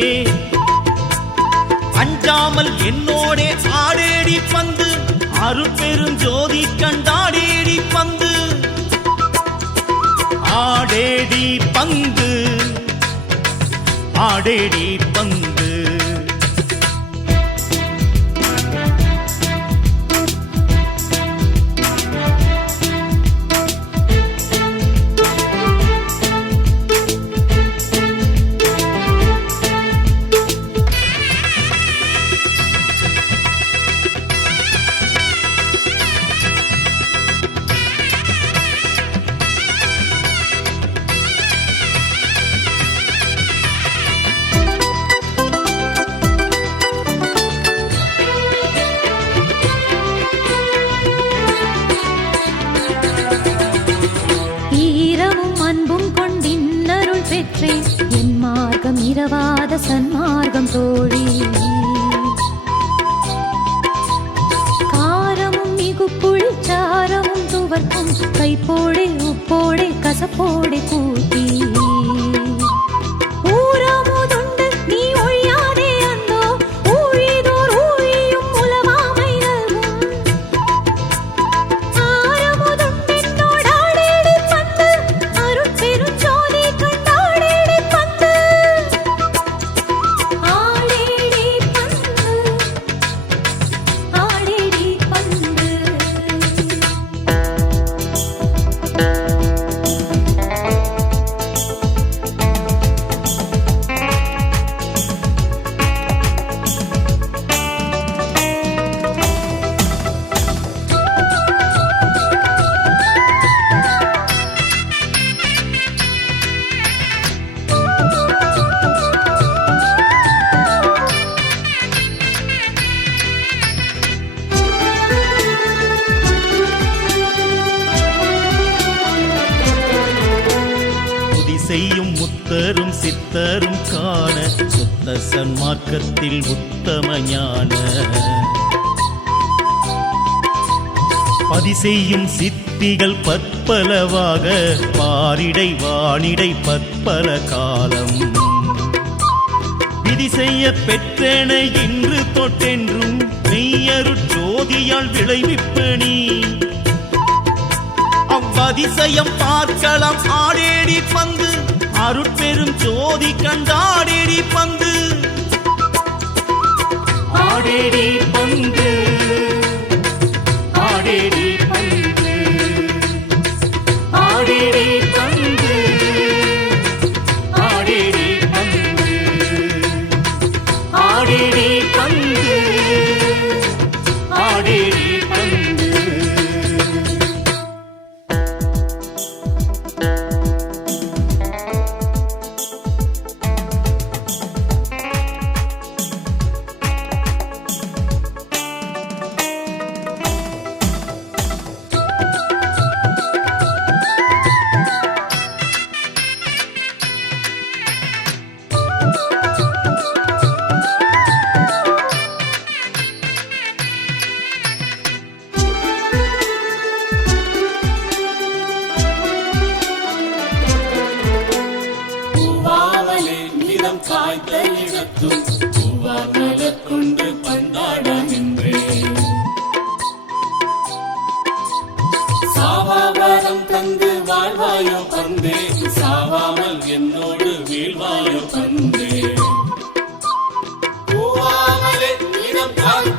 அஞ்சாமல் என்னோடே ஆடேடி பந்து, அருட்பெரும் ஜோதி கண்டாடேடி பந்து. ஆடேடி பந்து, ஆடேடி பந்து. ஈரமும் அன்பும் கொண்டின்னருள் பெற்றேன், என் மார்க்கம் இரவாத சன்மார்க்கம் தோழி. காரமும் மிகு புளிச்சாரமும் துவர்க்கும், கைப்போடே உப்போடே கசப்போடே கூட்டி. ஊரமுதுண்டு நீ ஒழியாதே அந்தோ, ஊழிதோர் ஊழியும் உலவாமை நல்கும். ஆரமுதுண்டென்னோடாடேடி பந்து, அருட்பெரும் ஜோதி கண்டாடேடி பந்து. ஆடேடி பந்து, ஆடேடி பந்து. துதி செய்யும் முத்தரும் சித்தரும் காண, சுத்த சன்மார்க்கத்தில் உத்தம ஞான. பதி செய்யும் சித்திகள் பற்பலவாக, பாரிடை வானிடை பற்பல காலம். விதி செய்ய பெற்றன இன்று தொட்டென்றும், மெய்யருட் ஜோதியால் விளைவிப்பணி. அவ்வதிசயம் பார்க்கலாம் ஆடேடி பந்து, அருட்பெரும் ஜோதி கண்டாடேடி பந்து. ஆடேடி பந்து, ஆடேடி பந்து. ஆடேடி பந்து, ஆடேடி பந்து. ஆடேடி பந்து, ஆடேடி பந்து. வாழ்த்தும் பூவார் மலர் கொண்டு பந்தாட நின்றேன். சாவாவரம் தந்து வாழ்வாயோ பந்தே, சாவாமல் என்னோடு வீழ்வாயோ பந்தே. பூவாமலே இனம் காக்க